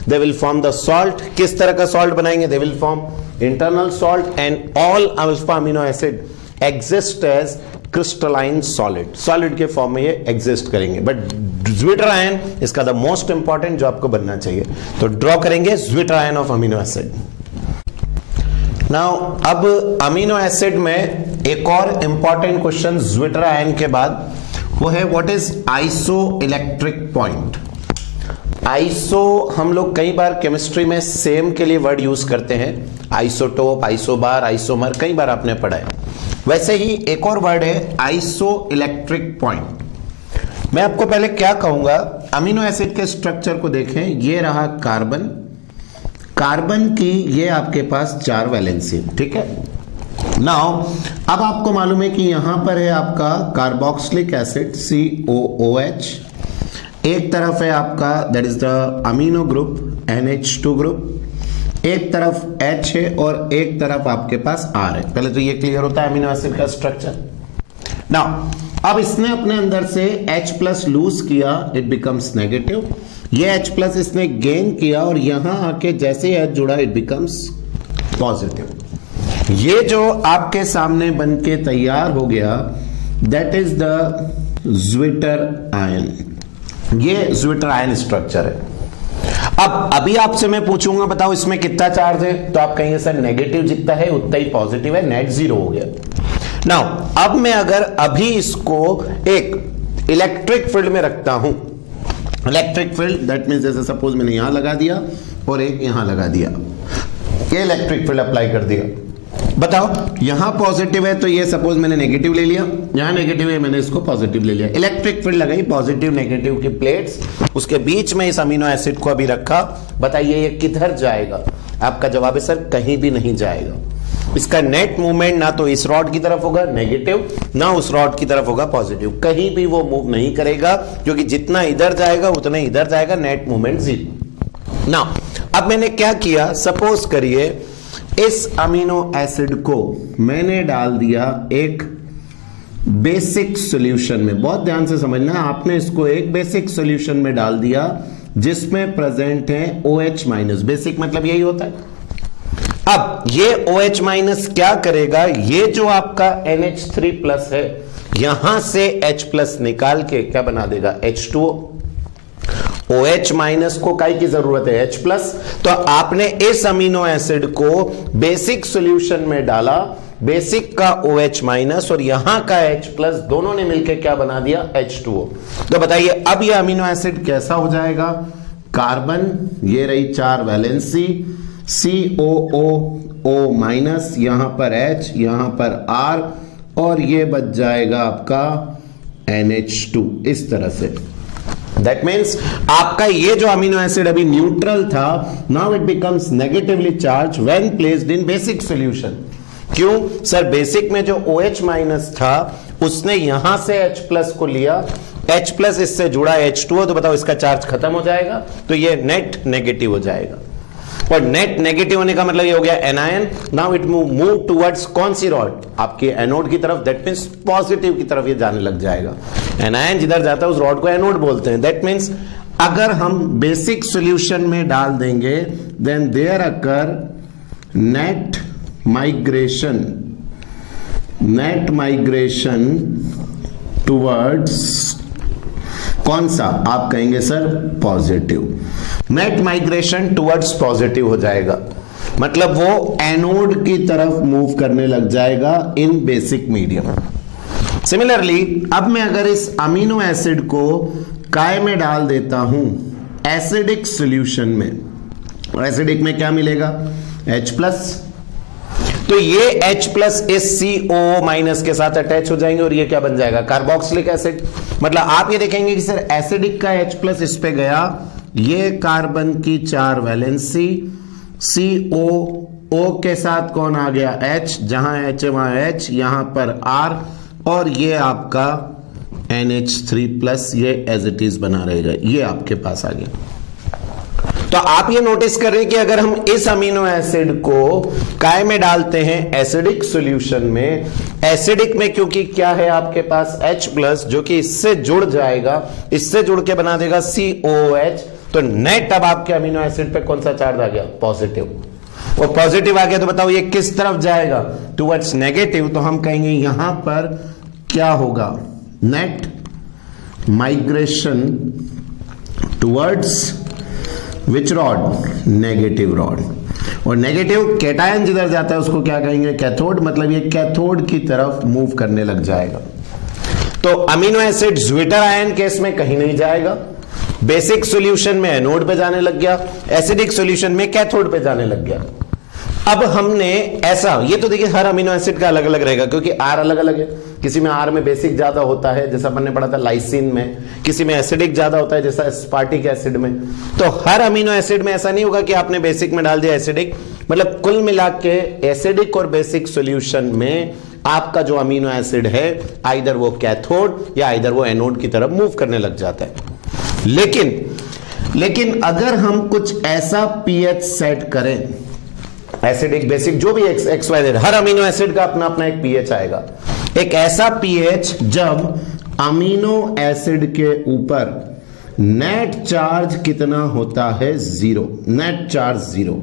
they will form the salt. किस तरह का सॉल्ट बनाएंगे, they will form internal salt, and all alpha amino acid exist as crystalline solid, solid के फॉर्म में ये एग्जिस्ट करेंगे। बट ज्विटर आयन इसका द मोस्ट इंपॉर्टेंट जो आपको बनना चाहिए। तो ड्रॉ करेंगे zwitterion of amino acid. Now अब अमीनो एसिड में एक और इंपॉर्टेंट क्वेश्चन ज्विटर आयन के बाद, वो है what is iso electric point. Iso हम लोग कई बार केमिस्ट्री में सेम के लिए वर्ड यूज करते हैं, आइसोटोप, आइसोबार, आइसोमर, कई बार आपने पढ़ा है। वैसे ही एक और वर्ड है आइसो इलेक्ट्रिक पॉइंट। मैं आपको पहले क्या कहूंगा, अमीनो एसिड के स्ट्रक्चर को देखें। ये रहा कार्बन, कार्बन की ये आपके पास 4 वैलेंसी, ठीक है। नाउ अब आपको मालूम है कि यहां पर है आपका कार्बोक्सिलिक एसिड COOH, एक तरफ है आपका that is the amino group NH2 group, एक तरफ H है और एक तरफ आपके पास R है। पहले तो ये क्लियर होता है अमीनो एसिड का स्ट्रक्चर। नाउ अब इसने अपने अंदर से H प्लस लूज किया, इट बिकम्स नेगेटिव। ये H प्लस इसने गेन किया और यहां आके जैसे ही H जुड़ा इट बिकम्स पॉजिटिव। ये जो आपके सामने बन के तैयार हो गया, that is the zwitter ion. ये ज्विटर आयन स्ट्रक्चर है। अब अभी आपसे मैं पूछूंगा बताओ इसमें कितना चार्ज है, तो आप कहेंगे सर नेगेटिव जितना है उतना ही पॉजिटिव है, नेट 0 हो गया। नाउ अब मैं अगर अभी इसको एक इलेक्ट्रिक फील्ड में रखता हूं, इलेक्ट्रिक फील्ड दैट मींस जैसे सपोज मैंने यहां लगा दिया और एक यहां लगा दिया, ये इलेक्ट्रिक फील्ड अप्लाई कर दिया। बताओ यहां पॉजिटिव है तो ये सपोज मैंने नेगेटिव ले लिया, यहां नेगेटिव है मैंने इसको पॉजिटिव ले लिया। इलेक्ट्रिक फील्ड लगाई, पॉजिटिव नेगेटिव की प्लेट्स, उसके बीच में इस अमीनो एसिड को अभी रखा। बताइए ये किधर जाएगा, आपका जवाब है सर कहीं भी नहीं जाएगा। इसका नेट मूवमेंट ना तो इस रॉड की तरफ होगा नेगेटिव, ना उस रॉड की तरफ होगा पॉजिटिव, कहीं भी वो मूव नहीं करेगा, क्योंकि जितना इधर जाएगा उतना इधर जाएगा, नेट मूवमेंट 0। ना अब मैंने क्या किया, सपोज करिए इस अमीनो एसिड को मैंने डाल दिया एक बेसिक सॉल्यूशन में। बहुत ध्यान से समझना, आपने इसको एक बेसिक सॉल्यूशन में डाल दिया जिसमें प्रेजेंट है OH माइनस। बेसिक मतलब यही होता है। अब ये OH माइनस क्या करेगा, ये जो आपका NH3 प्लस है यहां से H प्लस निकाल के क्या बना देगा, H2O। OH माइनस को काई की जरूरत है, H प्लस। तो आपने इस अमीनो एसिड को बेसिक सॉल्यूशन में डाला, बेसिक का OH माइनस और यहां का H प्लस, दोनों ने मिलकर क्या बना दिया, H2O। तो बताइए अब ये अमीनो एसिड कैसा हो जाएगा, कार्बन, ये रही 4 वैलेंसी, COOO माइनस, यहां पर H, यहां पर R, और ये बच जाएगा आपका NH2 इस तरह से। दैट मीन्स आपका ये जो अमीनो एसिड अभी न्यूट्रल था, now it becomes negatively charge when placed in basic solution. क्यों सर, बेसिक में जो OH माइनस था उसने यहां से H प्लस को लिया, H प्लस इससे जुड़ा H2O, तो बताओ इसका चार्ज खत्म हो जाएगा, तो ये नेट नेगेटिव हो जाएगा। और नेट नेगेटिव होने का मतलब ये हो गया anion. Now it move towards कौन सी रॉड, आपके एनोड की तरफ, दैट मींस पॉजिटिव की तरफ ये जाने लग जाएगा। एनायन जिधर जाता है उस रॉड को एनोड बोलते हैं। दैट मींस अगर हम बेसिक सॉल्यूशन में डाल देंगे then there occur net migration towards कौन सा, आप कहेंगे sir positive. Net migration towards positive हो जाएगा, मतलब वो एनोड की तरफ मूव करने लग जाएगा इन बेसिक मीडियम। सिमिलरली अब मैं अगर इस अमीनो एसिड को काय में डाल देता हूं एसिडिक सॉल्यूशन में, एसिडिक में क्या मिलेगा, H+, तो ये H+ इस CO- के साथ अटैच हो जाएंगे और ये क्या बन जाएगा, कार्बोक्सिलिक एसिड। मतलब आप ये देखेंगे कि सर एसिडिक का H+ इस पे गया, ये कार्बन की 4 वैलेंसी, COO के साथ कौन आ गया, H, जहां H है वहां H, यहां पर R, और ये आपका NH3+, ये एज इट इज बना रहेगा, ये आपके पास आ गया। तो आप ये नोटिस कर रहे हैं कि अगर हम इस अमीनो एसिड को काय में डालते हैं एसिडिक सॉल्यूशन में, एसिडिक में क्योंकि क्या है आपके पास H+ जो कि इससे जुड़ जाएगा, इससे जुड़ के बना देगा COOH, तो नेट अब आपके अमीनो एसिड पे कौन सा चार्ज आ गया, पॉजिटिव। और पॉजिटिव आ गया तो बताओ ये किस तरफ जाएगा, टुवर्ड्स नेगेटिव। तो हम कहेंगे यहां पर क्या होगा, net migration towards which rod, negative rod. और नेगेटिव कैटायन जिधर जाता है उसको क्या कहेंगे, कैथोड, मतलब ये कैथोड की तरफ मूव करने लग जाएगा। तो amino acid zwitter ion case में कहीं नहीं जाएगा, बेसिक सॉल्यूशन में एनोड पे जाने लग गया, एसिडिक सॉल्यूशन में कैथोड पे जाने लग गया। अब हमने ऐसा, ये तो देखिए हर अमीनो एसिड का अलग अलग रहेगा क्योंकि R अलग अलग है, किसी में R में बेसिक ज्यादा होता है जैसा अपन ने पढ़ा था लाइसिन में, किसी में एसिडिक ज्यादा होता है जैसा एस्पार्टिक एसिड में। तो हर अमीनो एसिड में ऐसा नहीं होगा कि आपने बेसिक में डाल दिया एसिडिक, मतलब कुल मिला के एसिडिक और बेसिक सॉल्यूशन में आपका जो अमीनो एसिड है आइदर वो कैथोड या आइदर वो एनोड की तरफ मूव करने लग जाता है। लेकिन अगर हम कुछ ऐसा पीएच सेट करें, एसिडिक बेसिक जो भी XYZ, हर अमीनो एसिड का अपना अपना एक पीएच आएगा, एक ऐसा पीएच जब अमीनो एसिड के ऊपर नेट चार्ज कितना होता है, 0, नेट चार्ज 0।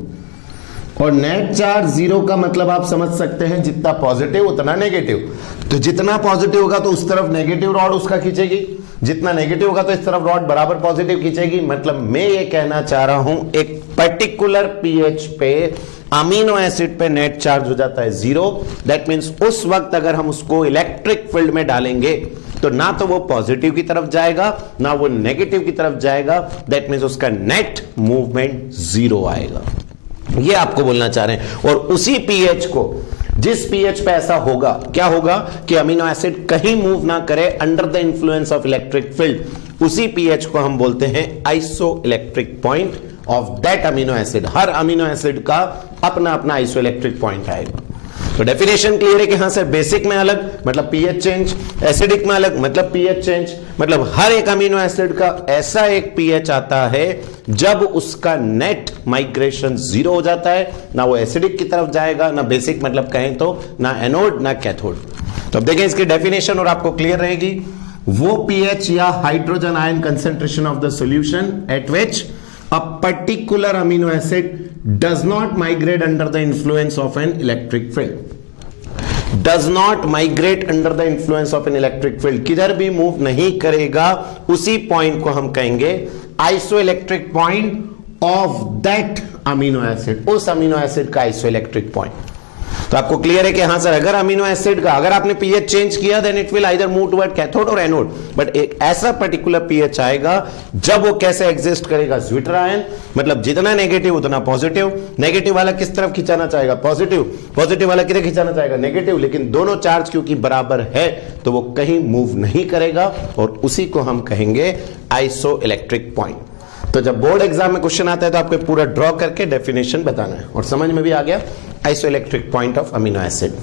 और नेट चार्ज 0 का मतलब आप समझ सकते हैं जितना पॉजिटिव उतना नेगेटिव, तो जितना पॉजिटिव होगा तो उस तरफ नेगेटिव रॉड उसका खींचेगी, जितना नेगेटिव होगा तो इस तरफ रॉड बराबर पॉजिटिव खींचेगी। मतलब मैं ये कहना चाह रहा हूं एक पर्टिकुलर पीएच पे अमीनो एसिड पे नेट चार्ज हो जाता है 0, दैट मींस उस वक्त अगर हम उसको इलेक्ट्रिक फील्ड में डालेंगे तो ना तो वो पॉजिटिव की तरफ जाएगा ना वो नेगेटिव की तरफ जाएगा, दैट मींस उसका नेट मूवमेंट 0 आएगा। ये आपको बोलना चाह रहे हैं। और उसी पीएच को, जिस पीएच पे ऐसा होगा, क्या होगा कि अमीनो एसिड कहीं मूव ना करे under the influence of electric field, उसी पीएच को हम बोलते हैं iso electric point of that amino acid. Her amino acid का अपना अपना आइसो इलेक्ट्रिक पॉइंट आएगा। तो डेफिनेशन क्लियर है कि हाँ सर बेसिक में अलग मतलब पीएच चेंज, एसिडिक में अलग मतलब पीएच चेंज, मतलब हर एक अमीनो एसिड का ऐसा एक पीएच आता है जब उसका नेट माइग्रेशन 0 हो जाता है, ना वो एसिडिक की तरफ जाएगा ना बेसिक, मतलब कहें तो ना एनोड ना कैथोड। तो अब देखें इसकी डेफिनेशन और आपको क्लियर रहेगी। वो पीएच या hydrogen ion concentration of the solution at which a particular amino acid does not migrate under the influence of an electric field, does not migrate under the influence of an electric field, किधर भी move नहीं करेगा, उसी point को हम कहेंगे iso electric point of that amino acid, उस amino acid का आइसो इलेक्ट्रिक पॉइंट। तो आपको क्लियर है कि हाँ सर अगर अमीनो एसिड का अगर आपने पीएच चेंज किया then it will either move toward cathode और एनोड, बट एक ऐसा पर्टिकुलर पीएच आएगा जब वो कैसे एग्जिस्ट करेगा, ज्विटर आयन, मतलब जितना नेगेटिव उतना पॉजिटिव, नेगेटिव वाला किस तरफ खिंचाना चाहेगा, पॉजिटिव, पॉजिटिव वाला किधर खिंचाना चाहेगा, नेगेटिव, लेकिन दोनों चार्ज क्योंकि बराबर है तो वो कहीं मूव नहीं करेगा और उसी को हम कहेंगे आइसो इलेक्ट्रिक पॉइंट। तो जब बोर्ड एग्जाम में क्वेश्चन आता है तो आपको पूरा ड्रॉ करके डेफिनेशन बताना है और समझ में भी आ गया isoelectric point of amino acid.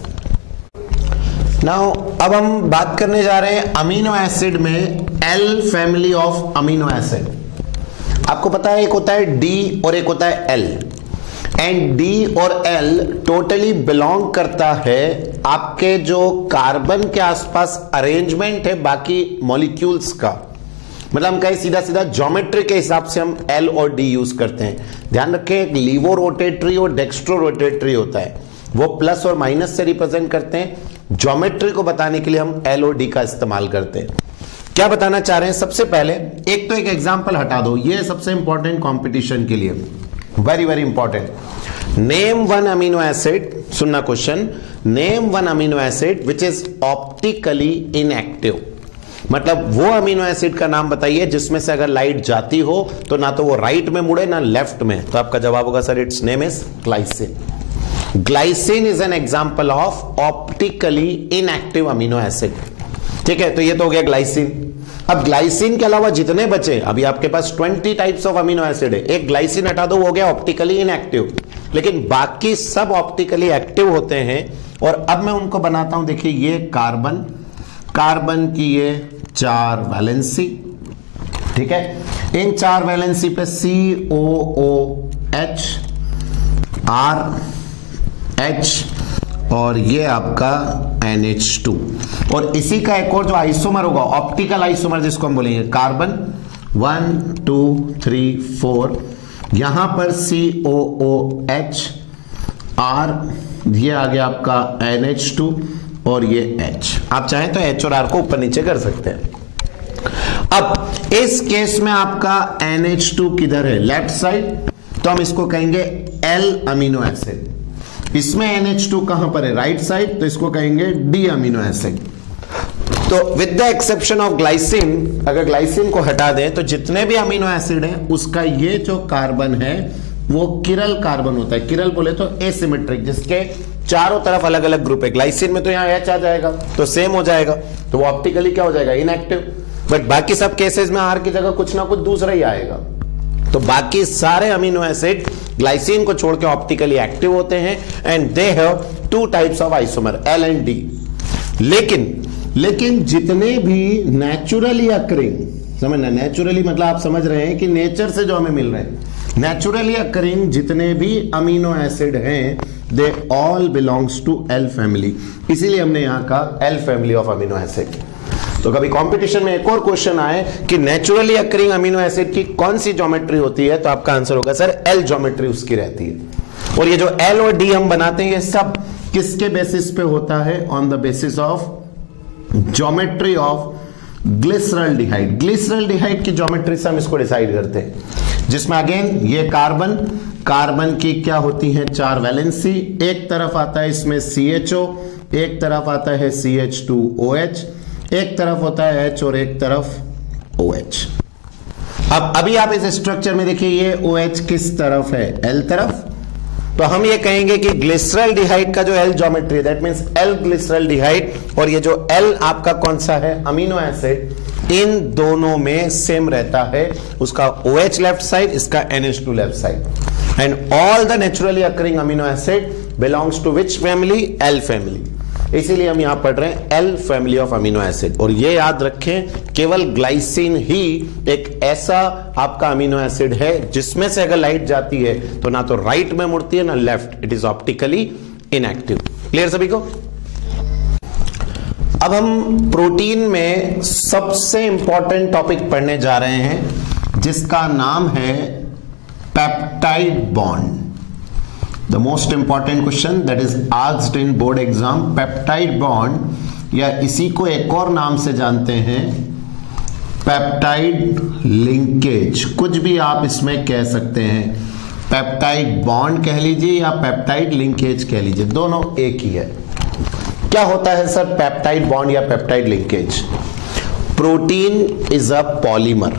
Now अब हम बात करने जा रहे हैं अमीनो एसिड में L family of amino acid. आपको पता है एक होता है डी और एक होता है एल, एंड डी और एल टोटली बिलोंग करता है आपके जो कार्बन के आसपास अरेंजमेंट है बाकी मॉलिक्यूल्स का, मतलब हम कहें सीधा सीधा ज्योमेट्री के हिसाब से हम एल और डी यूज करते हैं। ध्यान रखें एक लीवो रोटेटरी और डेक्स्ट्रो रोटेटरी होता है, वो प्लस और माइनस से रिप्रेजेंट करते हैं, ज्योमेट्री को बताने के लिए हम LOD का इस्तेमाल करते हैं। क्या बताना चाह रहे हैं? सबसे पहले एक एग्जाम्पल हटा दो, ये सबसे इंपॉर्टेंट कंपटीशन के लिए, very very important. Name one amino acid, सुनना question, name one amino acid which is optically inactive. मतलब वो अमीनो एसिड का नाम बताइए जिसमें से अगर लाइट जाती हो तो ना तो वो राइट में मुड़े ना लेफ्ट में। तो आपका जवाब होगा sir it's name is glycine. Glycine is an example of optically inactive amino acid. ठीक है, तो ये तो हो गया ग्लाइसिन। अब ग्लाइसिन के अलावा जितने बचे, अभी आपके पास 20 टाइप्स ऑफ अमीनो एसिड है, एक ग्लाइसिन हटा दो, वो हो गया ऑप्टिकली इनएक्टिव, लेकिन बाकी सब ऑप्टिकली एक्टिव होते हैं। और अब मैं उनको बनाता हूं, देखिए ये कार्बन, कार्बन की ये 4 वैलेंसी, ठीक है, इन 4 वैलेंसी पे COOH, RH और ये आपका NH2, और इसी का एक और जो आइसोमर होगा, ऑप्टिकल आइसोमर जिसको हम बोलेंगे, कार्बन 1 2 3 4, यहां पर COOH, R, ये आ गया आपका NH2 और ये H। आप चाहें तो H और R को ऊपर नीचे कर सकते हैं। अब इस केस में आपका NH2 किधर है? लेफ्ट साइड, तो हम इसको कहेंगे L अमीनो एसिड। इसमें NH2 कहां पर है? राइट साइड, तो इसको कहेंगे D अमीनो एसिड। तो with the exception of glycine, अगर ग्लाइसिन को हटा दें तो जितने भी अमीनो एसिड हैं उसका ये जो कार्बन है वो किरल कार्बन होता है। किरल बोले तो एसिमेट्रिक, जिसके चारों तरफ अलग अलग ग्रुप है। ग्लाइसिन में तो यहां H आ जाएगा तो सेम हो जाएगा, तो वो ऑप्टिकली क्या हो जाएगा? इनएक्टिव। बट बाकी सब केसेस में R की जगह कुछ ना कुछ दूसरा ही आएगा। तो बाकी सारे अमीनो एसिड ग्लाइसिन को छोड़ के ऑप्टिकली एक्टिव होते हैं and they have 2 types of isomer, L and D। लेकिन जितने भी नेचुरली अकरिंग, समझना, नेचुरली मतलब आप समझ रहे हैं कि नेचर से जो हमें मिल रहे हैं, नेचुरली अकरिंग जितने भी अमीनो एसिड हैं, they all belongs to L family. इसीलिए हमने यहां कहा L family of amino acid. तो कभी कंपटीशन में एक और क्वेश्चन आए कि नेचुरली अकरिंग अमीनो एसिड की कौन सी ज्योमेट्री होती है, तो आपका आंसर होगा सर L ज्योमेट्री उसकी रहती है। और ये जो L और D हम बनाते हैं, ये सब किसके बेसिस पे होता है? On the basis of geometry of glyceraldehyde. Glyceraldehyde की ज्योमेट्री से हम इसको डिसाइड करते हैं, जिसमें अगेन ये कार्बन, कार्बन की क्या होती है? 4 वैलेंसी। एक तरफ आता है इसमें CHO, एक तरफ आता है CH2OH, एक तरफ होता है H और एक तरफ OH। अब अभी आप इस स्ट्रक्चर में देखिए, ये OH किस तरफ है? L तरफ। तो हम ये कहेंगे कि ग्लिसरल्डिहाइड का जो L geometry, that means L glyceraldehyde, और ये जो L आपका कौन सा है? अमीनो एसिड, इन दोनों में सेम रहता है। उसका OH लेफ्ट साइड, इसका NH2 left side. And all the naturally occurring amino acid belongs to which family? L family. इसीलिए हम यहां पढ़ रहे हैं L family of amino acid. और ये याद रखें, केवल ग्लाइसिन ही एक ऐसा आपका अमीनो एसिड है जिसमें से अगर लाइट जाती है तो ना तो राइट में मुड़ती है ना left, it is optically inactive. Clear सभी को? अब हम प्रोटीन में सबसे इंपॉर्टेंट टॉपिक पढ़ने जा रहे हैं जिसका नाम है peptide bond. The most important question that is asked in board exam, peptide bond, या इसी को एक और नाम से जानते हैं पेप्टाइड लिंकेज। कुछ भी आप इसमें कह सकते हैं, पेप्टाइड बॉन्ड कह लीजिए या पेप्टाइड लिंकेज कह लीजिए, दोनों एक ही है। क्या होता है सर पेप्टाइड बॉन्ड या peptide linkage? Protein is a polymer,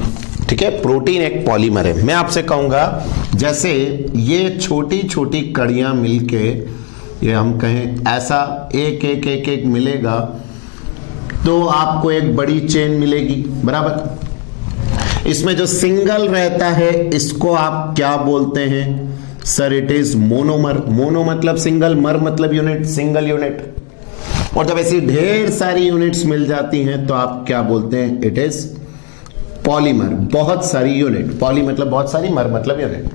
ठीक है, प्रोटीन एक पॉलीमर है। मैं आपसे कहूंगा जैसे ये छोटी छोटी कड़ियां मिलके, ये हम कहें ऐसा एक एक एक एक मिलेगा तो आपको एक बड़ी चेन मिलेगी, बराबर। इसमें जो सिंगल रहता है इसको आप क्या बोलते हैं? Sir it is monomer. Mono मतलब सिंगल, मर मतलब यूनिट, सिंगल यूनिट। और जब ऐसी ढेर सारी यूनिट्स मिल जाती हैं तो आप क्या बोलते हैं? इट इज पॉलीमर, बहुत सारी यूनिट। पॉली मतलब बहुत सारी, मर मतलब यूनिट।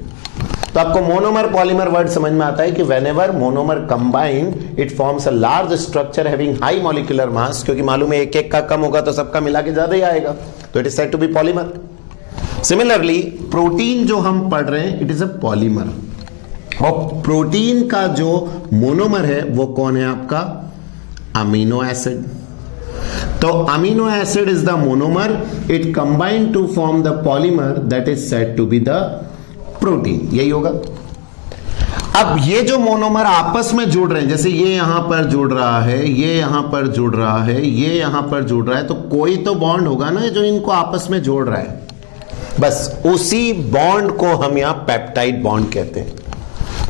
तो आपको मोनोमर पॉलीमर वर्ड समझ में आता है कि whenever monomer combine it forms a large structure having high molecular mass, क्योंकि मालूम है एक एक का कम होगा तो सबका मिला के ज्यादा ही आएगा, तो it is said to be polymer. Similarly protein जो हम पढ़ रहे हैं इट इज अ पॉलीमर, और प्रोटीन का जो मोनोमर है वो कौन है? आपका अमीनो एसिड। तो amino acid is the monomer, it combine to form the polymer that is said to be the protein. यही होगा। अब ये जो मोनोमर आपस में जुड़ रहे हैं, जैसे ये यहां पर जुड़ रहा है, ये यहां पर जुड़ रहा है, ये यहां पर जुड़ रहा है, तो कोई तो बॉन्ड होगा ना जो इनको आपस में जोड़ रहा है। बस उसी बॉन्ड को हम यहां पेप्टाइड बॉन्ड कहते हैं।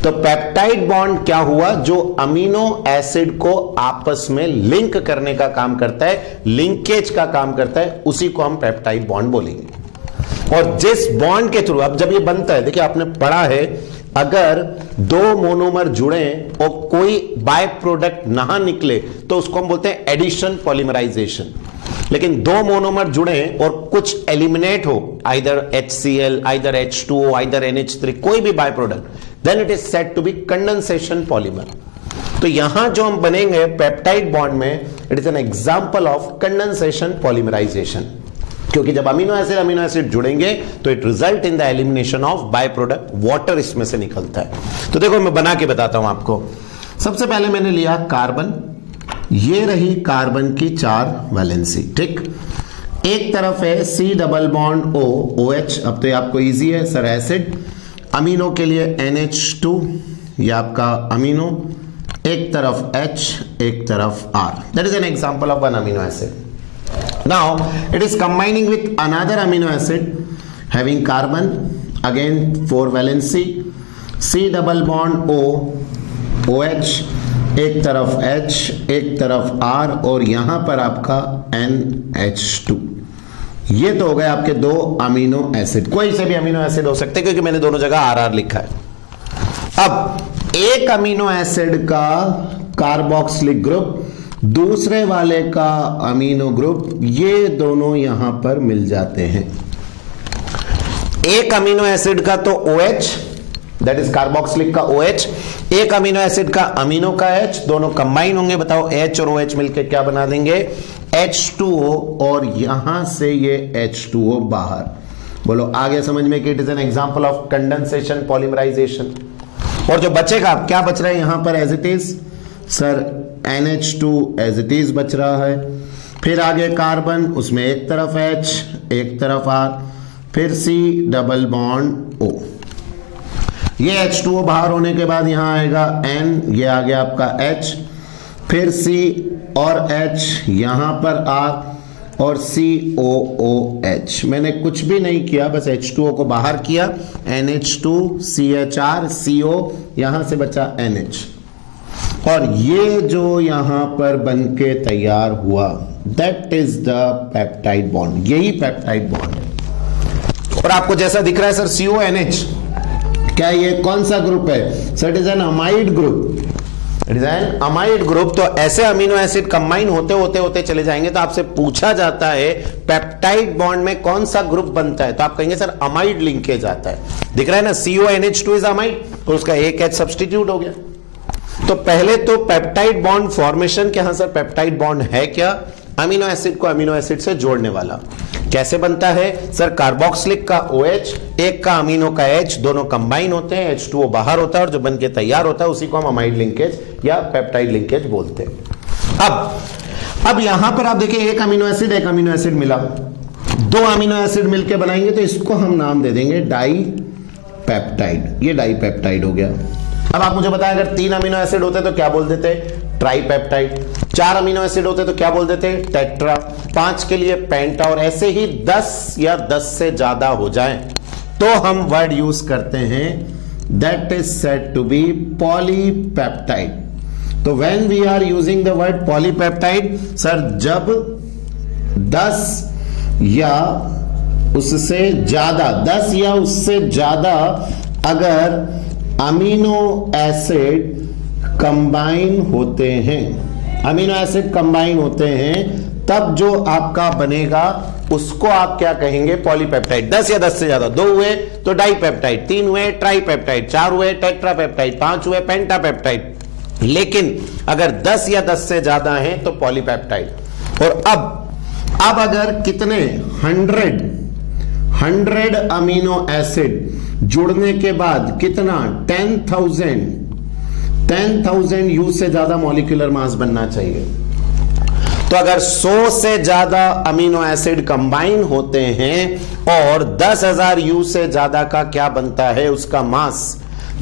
तो पेप्टाइड बॉन्ड क्या हुआ? जो अमीनो एसिड को आपस में लिंक करने का काम करता है, लिंकेज का काम करता है, उसी को हम पेप्टाइड बॉन्ड बोलेंगे। और जिस बॉन्ड के थ्रू, अब जब ये बनता है, देखिए आपने पढ़ा है, अगर दो मोनोमर जुड़े और कोई बाय प्रोडक्ट ना निकले तो उसको हम बोलते हैं एडिशन पॉलीमराइजेशन। लेकिन दो मोनोमर जुड़े और कुछ एलिमिनेट हो, either HCl, either H2O, either NH3, कोई भी by product, then it is said to be condensation polymer. तो यहां जो हम बनेंगे पेप्टाइड बॉन्ड में, it is an example of condensation polymerisation, क्योंकि जब अमीनो एसिड जुड़ेंगे तो it result in the elimination of by product, water इसमें से निकलता है। तो देखो मैं बना के बताता हूं आपको। सबसे पहले मैंने लिया कार्बन, ये रही कार्बन की 4 वैलेंसी, ठीक। एक तरफ है C double bond O, OH, अब तो ये आपको इजी है सर, एसिड। अमीनो के लिए NH2, ये आपका अमीनो, एक तरफ H, एक तरफ R। That is an example of one amino acid. Now it is combining with another amino acid having carbon, again 4 valency, C double bond O, OH, एक तरफ H, एक तरफ R, और यहां पर आपका NH2। ये तो हो गए आपके 2 अमीनो एसिड। कोई से भी अमीनो एसिड हो सकते हैं क्योंकि मैंने दोनों जगह RR लिखा है। अब एक अमीनो एसिड का कार्बोक्सिलिक ग्रुप, दूसरे वाले का अमीनो ग्रुप, ये दोनों यहां पर मिल जाते हैं। एक अमीनो एसिड का तो OH, दैट इज कार्बोक्सिलिक का OH, एक अमीनो एसिड का अमीनो का H, दोनों कंबाइन होंगे। बताओ H और OH मिलकर क्या बना देंगे? H2O, और यहां से ये H2O बाहर। बोलो आगे समझ में कि it is an example of condensation polymerisation. और जो बचेगा, क्या बच रहा है यहां पर as it is? Sir NH2 as it is बच रहा है। फिर आगे कार्बन, उसमें एक तरफ H, एक तरफ R, फिर C डबल बॉन्ड O। ये H2O बाहर होने के बाद यहां आएगा N, ये आ गया आपका H, फिर C और H, यहां पर R और COOH। मैंने कुछ भी नहीं किया, बस H2O को बाहर किया, NH2, CHR, CO, यहां से बचा NH। और ये जो यहां पर बनके तैयार हुआ, that is the peptide bond. यही पेप्टाइड बॉन्ड है। और आपको जैसा दिख रहा है सर CONH, क्या ये कौन सा ग्रुप है? Sir it is N amide group. It is N amide group. तो ऐसे अमीनो एसिड कंबाइन होते होते होते चले जाएंगे तो आपसे पूछा जाता है पेप्टाइड बॉन्ड में कौन सा ग्रुप बनता है, तो आप कहेंगे सर अमाइड लिंकेज आता है। दिख रहा है ना, CONH2 इज अमाइड, तो उसका एक H सब्स्टिट्यूट हो गया। तो पहले तो पेप्टाइड बॉन्ड फॉर्मेशन, क्या हाँ सर पेप्टाइड बॉन्ड है क्या? अमीनो एसिड को अमीनो एसिड से जोड़ने वाला। कैसे बनता है? सर कार्बोक्सिलिक का OH, एक का अमीनो का H, दोनों कंबाइन होते हैं, H2O बाहर होता है और जो बनके तैयार होता है उसी को हम अमाइड लिंकेज या पेप्टाइड लिंकेज बोलते हैं। अब यहां पर आप देखिए, एक अमीनो एसिड मिला, 2 अमीनो एसिड मिलकर बनाएंगे तो इसको हम नाम दे देंगे डाई पेप्टाइड। ये डाई पेप्टाइड हो गया। अब आप मुझे बताएं, अगर 3 अमीनो एसिड होते तो क्या बोल देते? ट्राइपेप्टाइड। 4 अमीनो एसिड होते तो क्या बोल देते? टेट्रा। 5 के लिए पेंटा। और ऐसे ही 10 या 10 से ज्यादा हो जाए तो हम वर्ड यूज करते हैं that is said to be polypeptide. तो when we are using the word polypeptide, sir जब 10 या उससे ज्यादा, 10 या उससे ज्यादा अगर अमीनो एसिड कंबाइन होते हैं, अमीनो एसिड कंबाइन होते हैं, तब जो आपका बनेगा उसको आप क्या कहेंगे? पॉलीपेप्टाइड। 10 या 10 से ज्यादा, 2 हुए तो डाइपेप्टाइड, 3 हुए ट्राइपेप्टाइड, 4 हुए टेट्रापेप्टाइड, 5 हुए पेंटापेप्टाइड। लेकिन अगर 10 या 10 से ज्यादा हैं तो पॉलीपेप्टाइड। और अब अगर कितने 100 अमीनो एसिड जुड़ने के बाद कितना 10,000 U से ज्यादा मॉलिक्यूलर मास बनना चाहिए। तो अगर 100 से ज्यादा अमीनो एसिड कंबाइन होते हैं और 10,000 U से ज्यादा का क्या बनता है उसका मास,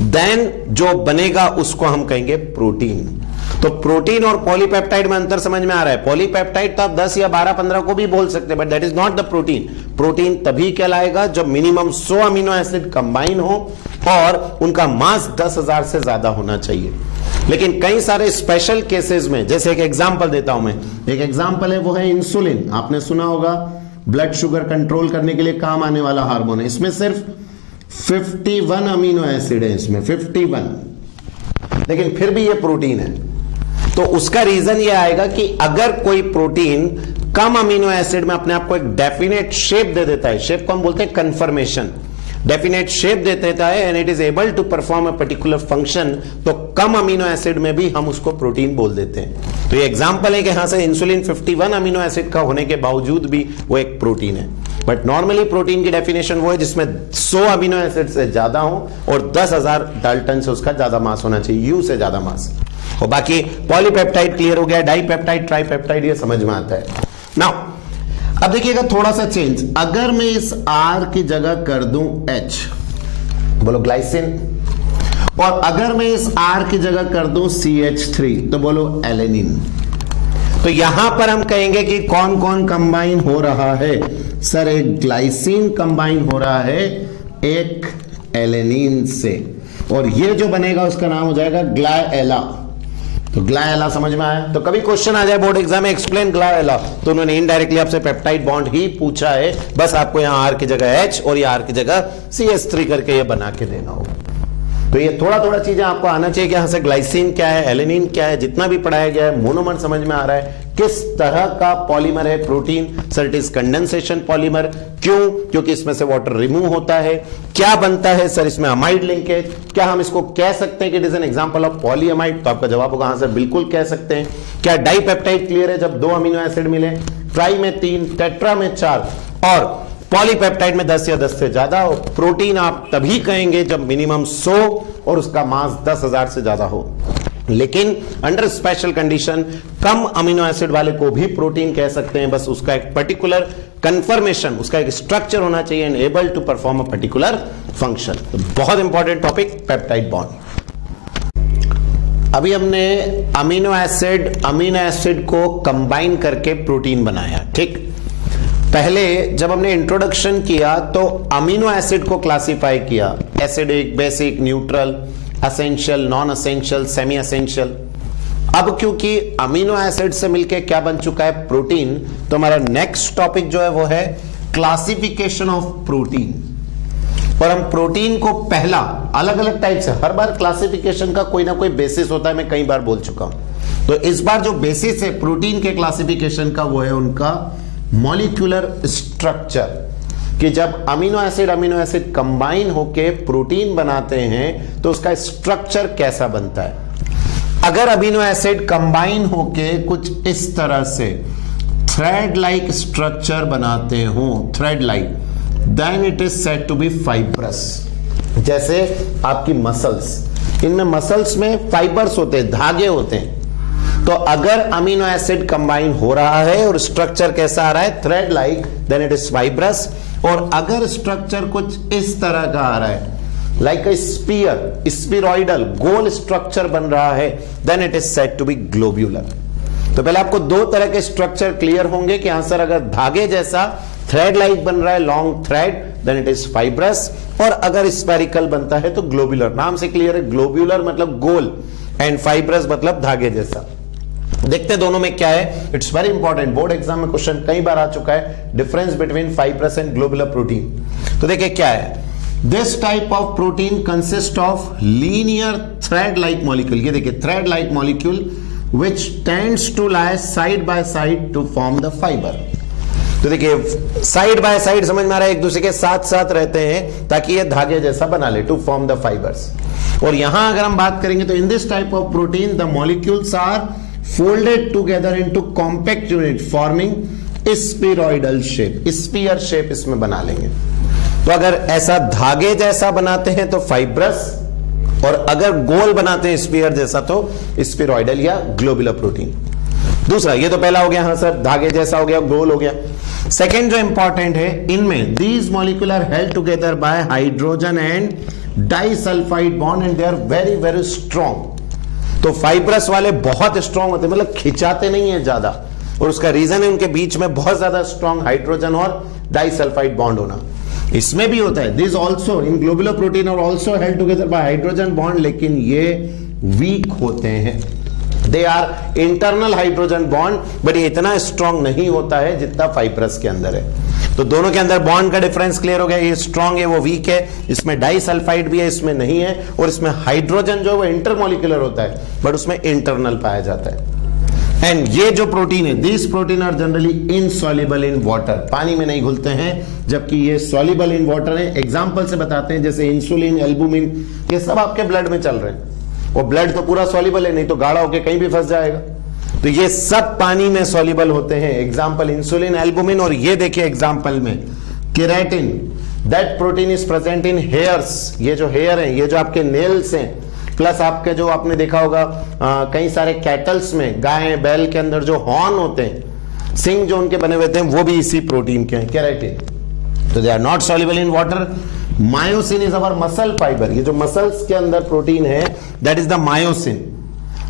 देन जो बनेगा उसको हम कहेंगे प्रोटीन। तो प्रोटीन और पॉलीपेप्टाइड में अंतर समझ में आ रहा है। पॉलीपेप्टाइड तो आप 10 या 12 15 को भी बोल सकते हैं, but that is not the protein. Protein तभी कहलाएगा जब मिनिमम 100 अमीनो एसिड कंबाइन हो और उनका मास 10,000 से ज्यादा होना चाहिए। लेकिन कई सारे स्पेशल केसेस में, जैसे एक एग्जांपल देता हूं मैं, एक एग्जांपल है वो है इंसुलिन। आपने सुना होगा ब्लड शुगर कंट्रोल करने के लिए काम आने वाला हार्मोन है। इसमें सिर्फ 51 अमीनो एसिड है, इसमें 51, लेकिन फिर भी ये प्रोटीन है। तो उसका रीजन ये आएगा कि अगर कोई प्रोटीन कम अमीनो एसिड में अपने आप को एक डेफिनेट शेप दे देता है, शेप को हम बोलते हैं कन्फर्मेशन, डेफिनेट शेप दे देता है and it is able to perform a particular function, तो कम अमीनो एसिड में भी हम उसको प्रोटीन बोल देते हैं। तो ये एग्जांपल है कि यहां से इंसुलिन 51 अमीनो एसिड का होने के बावजूद भी वो एक प्रोटीन है। बट नॉर्मली प्रोटीन की डेफिनेशन वो है जिसमें 100 अमीनो एसिड से ज्यादा हो और 10,000 डाल्टन से उसका ज्यादा मास होना चाहिए, यू से ज्यादा मास। और बाकी पॉलीपेप्टाइड क्लियर हो गया, डाइपेप्टाइड, ट्राइपेप्टाइड ये समझ में आता है। नाउ अब देखिएगा थोड़ा सा चेंज, अगर मैं इस R की जगह कर दूं H, बोलो ग्लाइसिन, और अगर मैं इस R की जगह कर दूं CH3 तो बोलो एलेनिन। तो यहां पर हम कहेंगे कि कौन कौन कंबाइन हो रहा है। सर एक ग्लाइसिन कंबाइन हो रहा है एक एलेनिन से, और ये जो बनेगा उसका नाम हो जाएगा ग्लाएला। तो ग्लाएला समझ में आया? तो कभी क्वेश्चन आ जाए बोर्ड एग्जाम में एक्सप्लेन ग्लाएला, तो उन्होंने इनडायरेक्टली आपसे पेप्टाइड बॉन्ड ही पूछा है, बस आपको यहां R की जगह H और ये R की जगह CH3 करके ये बना के देना होगा। तो ये थोड़ा थोड़ा चीजें आपको आना चाहिए कि यहां से ग्लाइसिन क्या है, एलेनिन क्या है, जितना भी पढ़ाया गया है। मोनोमर समझ में आ रहा है, किस तरह का पॉलीमर है protein. Sir it is condensation polymer. क्यों? क्योंकि इसमें से वाटर रिमूव होता है। क्या बनता है? सर इसमें अमाइड लिंकेज। क्या हम इसको कह सकते हैं कि it is an example of polyamide? तो आपका जवाब होगा हां सर बिल्कुल कह सकते हैं। क्या डाइपेप्टाइड क्लियर है? जब 2 अमीनो एसिड मिले, ट्राई में 3, टेट्रा में 4 और पॉलीपेप्टाइड में 10 या 10 से ज्यादा हो। प्रोटीन आप तभी कहेंगे जब मिनिमम 100 और उसका मास 10,000 से ज्यादा हो। लेकिन अंडर स्पेशल कंडीशन कम अमीनो एसिड वाले को भी प्रोटीन कह सकते हैं, बस उसका एक पर्टिकुलर कंफर्मेशन, उसका एक स्ट्रक्चर होना चाहिए and able to perform a particular function. तो बहुत इंपॉर्टेंट टॉपिक पेप्टाइड बॉन्ड। अभी हमने अमीनो एसिड को कंबाइन करके प्रोटीन बनाया, ठीक। पहले जब हमने इंट्रोडक्शन किया तो अमीनो एसिड को क्लासिफाई किया, acidic, basic, neutral, essential, non essential, semi essential. अब क्योंकि अमीनो एसिड से मिलके क्या बन चुका है? प्रोटीन। तो हमारा नेक्स्ट टॉपिक जो है वो है क्लासिफिकेशन ऑफ प्रोटीन। और हम प्रोटीन को पहला अलग अलग टाइप से, हर बार क्लासिफिकेशन का कोई ना कोई बेसिस होता है, मैं कई बार बोल चुका हूं। तो इस बार जो बेसिस है प्रोटीन के क्लासिफिकेशन का वो है उनका मॉलिक्यूलर स्ट्रक्चर, कि जब अमीनो एसिड कंबाइन होके प्रोटीन बनाते हैं तो उसका स्ट्रक्चर कैसा बनता है। अगर अमीनो एसिड कंबाइन होके कुछ इस तरह से थ्रेड लाइक स्ट्रक्चर बनाते हो, thread like, then it is said to be fibrous. जैसे आपकी मसल्स, इनमें मसल्स में फाइबर्स होते हैं, धागे होते हैं। तो अगर अमीनो एसिड कंबाइन हो रहा है और स्ट्रक्चर कैसा आ रहा है? Thread like, then it is fibrous. और अगर स्ट्रक्चर कुछ इस तरह का आ रहा है, लाइक अ स्पीयर, स्पीरॉइडल, गोल स्ट्रक्चर बन रहा है, then it is said to be globular. तो पहले आपको 2 तरह के स्ट्रक्चर क्लियर होंगे कि हाँ सर अगर धागे जैसा थ्रेड लाइक बन रहा है, long thread, then it is fibrous. और अगर स्फेरिकल बनता है तो ग्लोब्यूलर। नाम से क्लियर है, ग्लोब्यूलर मतलब गोल एंड फाइब्रस मतलब धागे जैसा। देखते हैं दोनों में क्या है। It's very important, board exam में क्वेश्चन कई बार आ चुका है, difference between fibrous and globular protein. तो देखिए क्या है, this type of protein consist of linear thread like molecule. ये देखिए thread like molecule which tends to lie side by side to form the fibre. तो देखिए साइड बाय साइड समझ में आ रहा है, एक दूसरे के साथ साथ रहते हैं ताकि ये धागे जैसा बना ले, टू फॉर्म द फाइबर्स। और यहां अगर हम बात करेंगे तो in this type of protein the molecules are folded together into compact unit forming spheroidal shape, sphere shape इसमें बना लेंगे। तो अगर ऐसा धागे जैसा बनाते हैं तो फाइब्रस, और अगर गोल बनाते हैं स्पीयर जैसा तो स्फीरॉइडल या ग्लोबुलर प्रोटीन। दूसरा, ये तो पहला हो गया, हाँ सर, धागे जैसा हो गया, गोल हो गया। सेकेंड जो इंपॉर्टेंट है, इनमें these molecule are held together by hydrogen and disulphide bond and they are very very strong. तो फाइब्रस वाले बहुत स्ट्रॉन्ग होते हैं, मतलब खिंचाते नहीं है ज्यादा, और उसका रीजन है उनके बीच में बहुत ज्यादा स्ट्रॉन्ग हाइड्रोजन और डाइसल्फाइड बॉन्ड होना। इसमें भी होता है, this also in globular protein are also held together by hydrogen bond, लेकिन ये वीक होते हैं। They are internal hydrogen bond, but ये इतना स्ट्रॉन्ग नहीं होता है जितना फाइब्रस के अंदर है। तो दोनों के अंदर बॉन्ड का डिफरेंस क्लियर हो गया, ये स्ट्रॉन्ग है वो वीक है, इसमें डाइसल्फाइड भी है इसमें नहीं है, और इसमें हाइड्रोजन जो है वो इंटरमोलिकुलर होता है बट उसमें इंटरनल पाया जाता है। एंड ये जो प्रोटीन है, this protein are generally insoluble in water, पानी में नहीं घुलते हैं, जबकि ये सॉल्युबल इन वाटर है। एग्जांपल से बताते हैं, जैसे इंसुलिन, एल्बुमिन, ये सब आपके ब्लड में चल रहे हैं, वो ब्लड तो पूरा सॉल्युबल है, नहीं तो गाढ़ा होकर कहीं भी फंस जाएगा। तो ये सब पानी में सॉल्युबल होते हैं, एग्जांपल इंसुलिन, एल्बुमिन, और ये देखिए एग्जांपल में keratin, that protein is present in hairs, ये जो हेयर है, ये जो आपके नेल्स हैं, प्लस आपके जो आपने देखा होगा कई सारे कैटल्स में, गाय बैल के अंदर जो हॉर्न होते हैं, सिंग जो उनके बने हुए थे, वो भी इसी प्रोटीन के हैं, केराटिन। तो they are not soluble in water. Myosin is our muscle fibre, ये जो मसल्स के अंदर प्रोटीन है दैट इज द मायोसिन।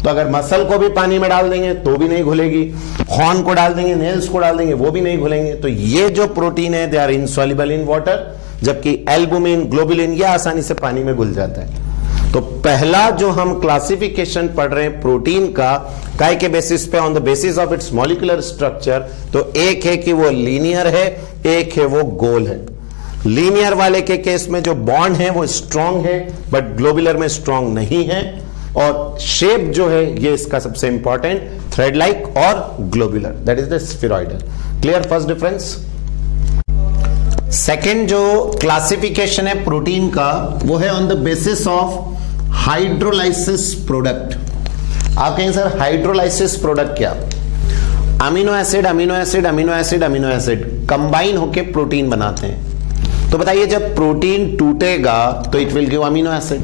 तो अगर मसल को भी पानी में डाल देंगे तो भी नहीं घुलेगी, हॉर्न को डाल देंगे, नेल्स को डाल देंगे वो भी नहीं घुलेंगे। तो ये जो प्रोटीन है they are insoluble in water, जबकि एल्बुमिन, ग्लोबुलिन ये आसानी से पानी में घुल जाता है। तो पहला जो हम क्लासिफिकेशन पढ़ रहे हैं प्रोटीन का, काय के बेसिस पे, on the basis of its molecular structure, तो एक है कि वो लीनियर है, एक है वो गोल है। लीनियर वाले के केस में जो बॉन्ड है वो स्ट्रॉन्ग है, बट ग्लोबुलर में स्ट्रॉन्ग नहीं है, और शेप जो है ये इसका सबसे इंपॉर्टेंट, थ्रेड लाइक और globular, that is the spheroidal. Clear first difference. Second जो क्लासिफिकेशन है प्रोटीन का, वो है on the basis of hydrolysis product. आप कहेंगे सर हाइड्रोलाइसिस प्रोडक्ट क्या? Amino acid, amino acid, amino acid, amino acid combine होके प्रोटीन बनाते हैं। तो बताइए, जब प्रोटीन टूटेगा तो it will give amino acid,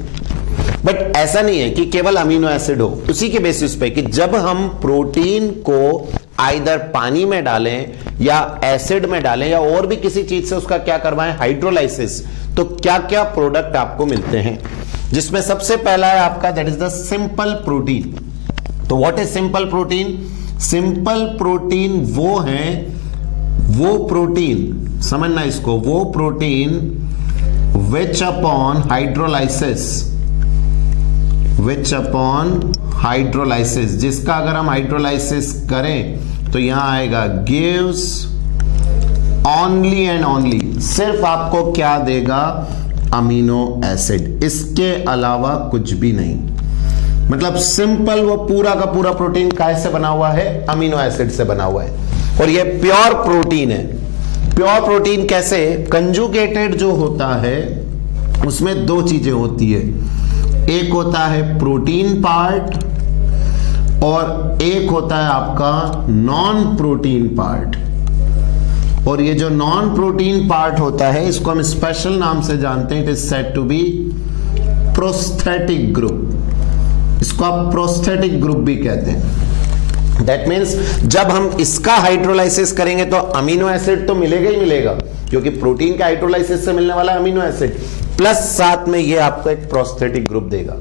but ऐसा नहीं है कि केवल अमीनो एसिड हो। उसी के बेसिस पे कि जब हम प्रोटीन को आइदर पानी में डालें या एसिड में डालें या और भी किसी चीज से उसका क्या करवाएं, हाइड्रोलाइसिस, तो क्या क्या प्रोडक्ट आपको मिलते हैं, जिसमें सबसे पहला है आपका that is the simple protein. तो what is simple protein? Simple protein वो है, वो प्रोटीन, समझना इसको, वो प्रोटीन विच अपॉन हाइड्रोलाइसिस, जिसका अगर हम हाइड्रोलाइसिस करें तो यहां आएगा गिव्स ओनली एंड ओनली, सिर्फ आपको क्या देगा, अमीनो एसिड, इसके अलावा कुछ भी नहीं। मतलब सिंपल वो पूरा का पूरा प्रोटीन कैसे बना हुआ है, अमीनो एसिड से बना हुआ है, और ये प्योर प्रोटीन है। प्योर प्रोटीन कैसे? कंजुगेटेड जो होता है उसमें दो चीजें होती है, एक होता है प्रोटीन पार्ट और एक होता है आपका नॉन प्रोटीन पार्ट। और ये जो नॉन प्रोटीन पार्ट होता है इसको हम स्पेशल नाम से जानते हैं, it is said to be prosthetic group. इसको आप प्रोस्थेटिक ग्रुप भी कहते हैं। दैट मीन्स जब हम इसका हाइड्रोलाइसिस करेंगे तो अमीनो एसिड तो मिलेगा ही मिलेगा, क्योंकि प्रोटीन के हाइड्रोलाइसिस से मिलने वाला अमीनो एसिड, प्लस साथ में ये आपको एक प्रोस्थेटिक ग्रुप देगा।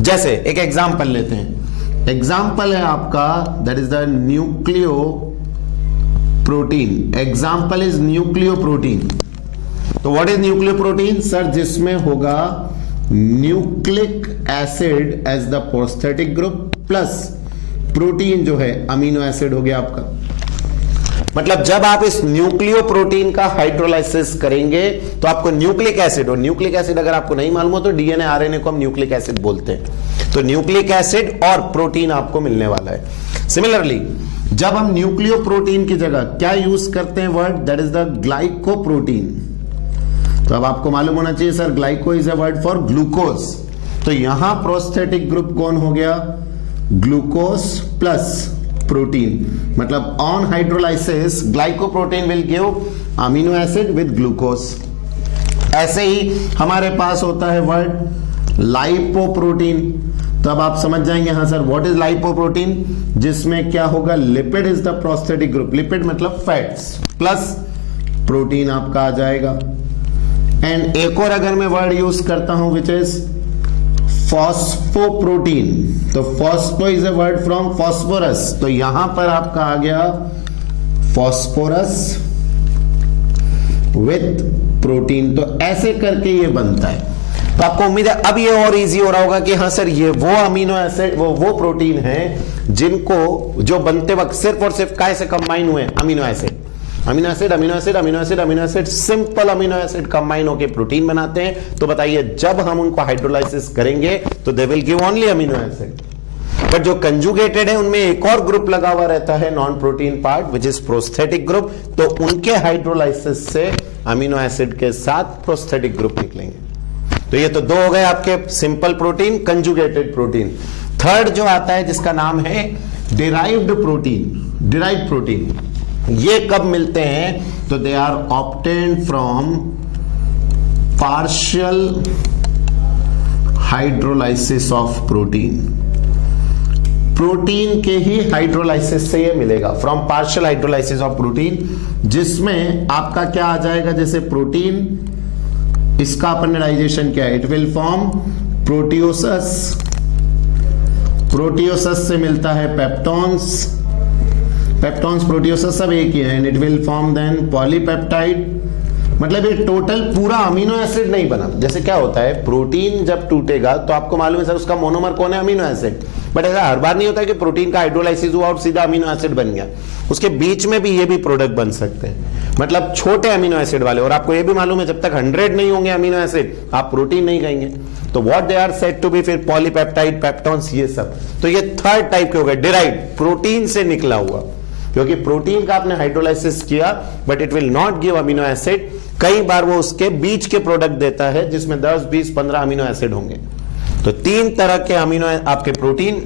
जैसे एक एग्जांपल लेते हैं, एग्जांपल है आपका that is the nucleo protein. Example is nucleo protein. तो what is nucleo protein? Sir जिसमें होगा nucleic acid as the prosthetic group plus protein जो है अमीनो एसिड हो गया आपका। मतलब जब आप इस न्यूक्लियो प्रोटीन का हाइड्रोलाइसिस करेंगे तो आपको न्यूक्लिक एसिड, और न्यूक्लिक एसिड अगर आपको नहीं मालूम हो तो डीएनए आरएनए को हम न्यूक्लिक एसिड बोलते हैं। तो न्यूक्लिक एसिड और प्रोटीन आपको मिलने वाला है। सिमिलरली जब हम न्यूक्लियो प्रोटीन की जगह क्या यूज करते हैं word, that is the glycoprotein. तो अब आपको मालूम होना चाहिए sir glyco is a word for glucose. तो यहां प्रोस्थेटिक ग्रुप कौन हो गया, ग्लूकोज प्लस प्रोटीन। मतलब on hydrolysis glycoprotein will give amino acid with glucose. ऐसे ही हमारे पास होता है वर्ड लाइपोप्रोटीन। तो अब आप समझ जाएंगे, हाँ सर व्हाट इज लाइपोप्रोटीन, जिसमें क्या होगा, lipid is the prosthetic group, lipid मतलब फैट्स प्लस प्रोटीन आपका आ जाएगा। एंड एक और अगर मैं वर्ड यूज करता हूं विच इज फॉस्फोप्रोटीन, तो phospho is a word from phosphorus, तो यहां पर आपका आ गया फॉस्फोरस विथ प्रोटीन। तो ऐसे करके ये बनता है। तो आपको उम्मीद है अब ये और इजी हो रहा होगा कि हाँ सर ये वो अमीनो एसिड वो प्रोटीन है जिनको जो बनते वक्त सिर्फ और सिर्फ काय से कंबाइन हुए, amino acid, amino acid, amino acid, amino acid, amino acid, simple amino acid combine होकर प्रोटीन बनाते हैं। तो बताइए जब हम उनको हाइड्रोलाइसिस करेंगे तो they will give only amino acid, but जो कंजुगेटेड है उनमें एक और ग्रुप लगा हुआ रहता है non protein part which is prosthetic group, तो उनके हाइड्रोलाइसिस से अमीनो एसिड के साथ प्रोस्थेटिक ग्रुप निकलेंगे। तो ये तो दो हो गए आपके simple protein, conjugated protein. Third जो आता है जिसका नाम है डिराइव्ड प्रोटीन, डिराइव्ड प्रोटीन, ये कब मिलते हैं, तो they are obtained from partial hydrolysis of protein, protein के ही हाइड्रोलाइसिस से ये मिलेगा, from partial hydrolysis of protein, जिसमें आपका क्या आ जाएगा, जैसे प्रोटीन इसका अपन ने डाइजेशन किया, इट विल फॉर्म प्रोटियोसस, प्रोटियोसस से मिलता है पेप्टॉन्स, पेप्टॉन्स प्रोटियोसस सब एक ही है, and it will form then polypeptide, मतलब ये टोटल पूरा अमीनो एसिड नहीं बना। जैसे क्या होता है प्रोटीन जब टूटेगा तो आपको मालूम है सर उसका मोनोमर कौन है, अमीनो एसिड, बट ऐसा हर बार नहीं होता है कि प्रोटीन का हाइड्रोलाइसिस हुआ और सीधा अमीनो एसिड बन गया, उसके बीच में भी ये भी प्रोडक्ट बन सकते हैं, मतलब छोटे अमीनो एसिड वाले। और आपको ये भी मालूम है जब तक 100 नहीं होंगे अमीनो एसिड आप प्रोटीन नहीं कहेंगे। तो what they are said to be फिर पॉलीपेप्टाइड, पेप्टॉन्स, ये सब। तो ये थर्ड टाइप के हो गए, डिराइव्ड, प्रोटीन से निकला हुआ, क्योंकि प्रोटीन का आपने हाइड्रोलाइसिस किया but it will not give amino acid, कई बार वो उसके बीच के प्रोडक्ट देता है जिसमें 10, 20, 15 अमीनो एसिड होंगे। तो 3 तरह के अमीनो आपके प्रोटीन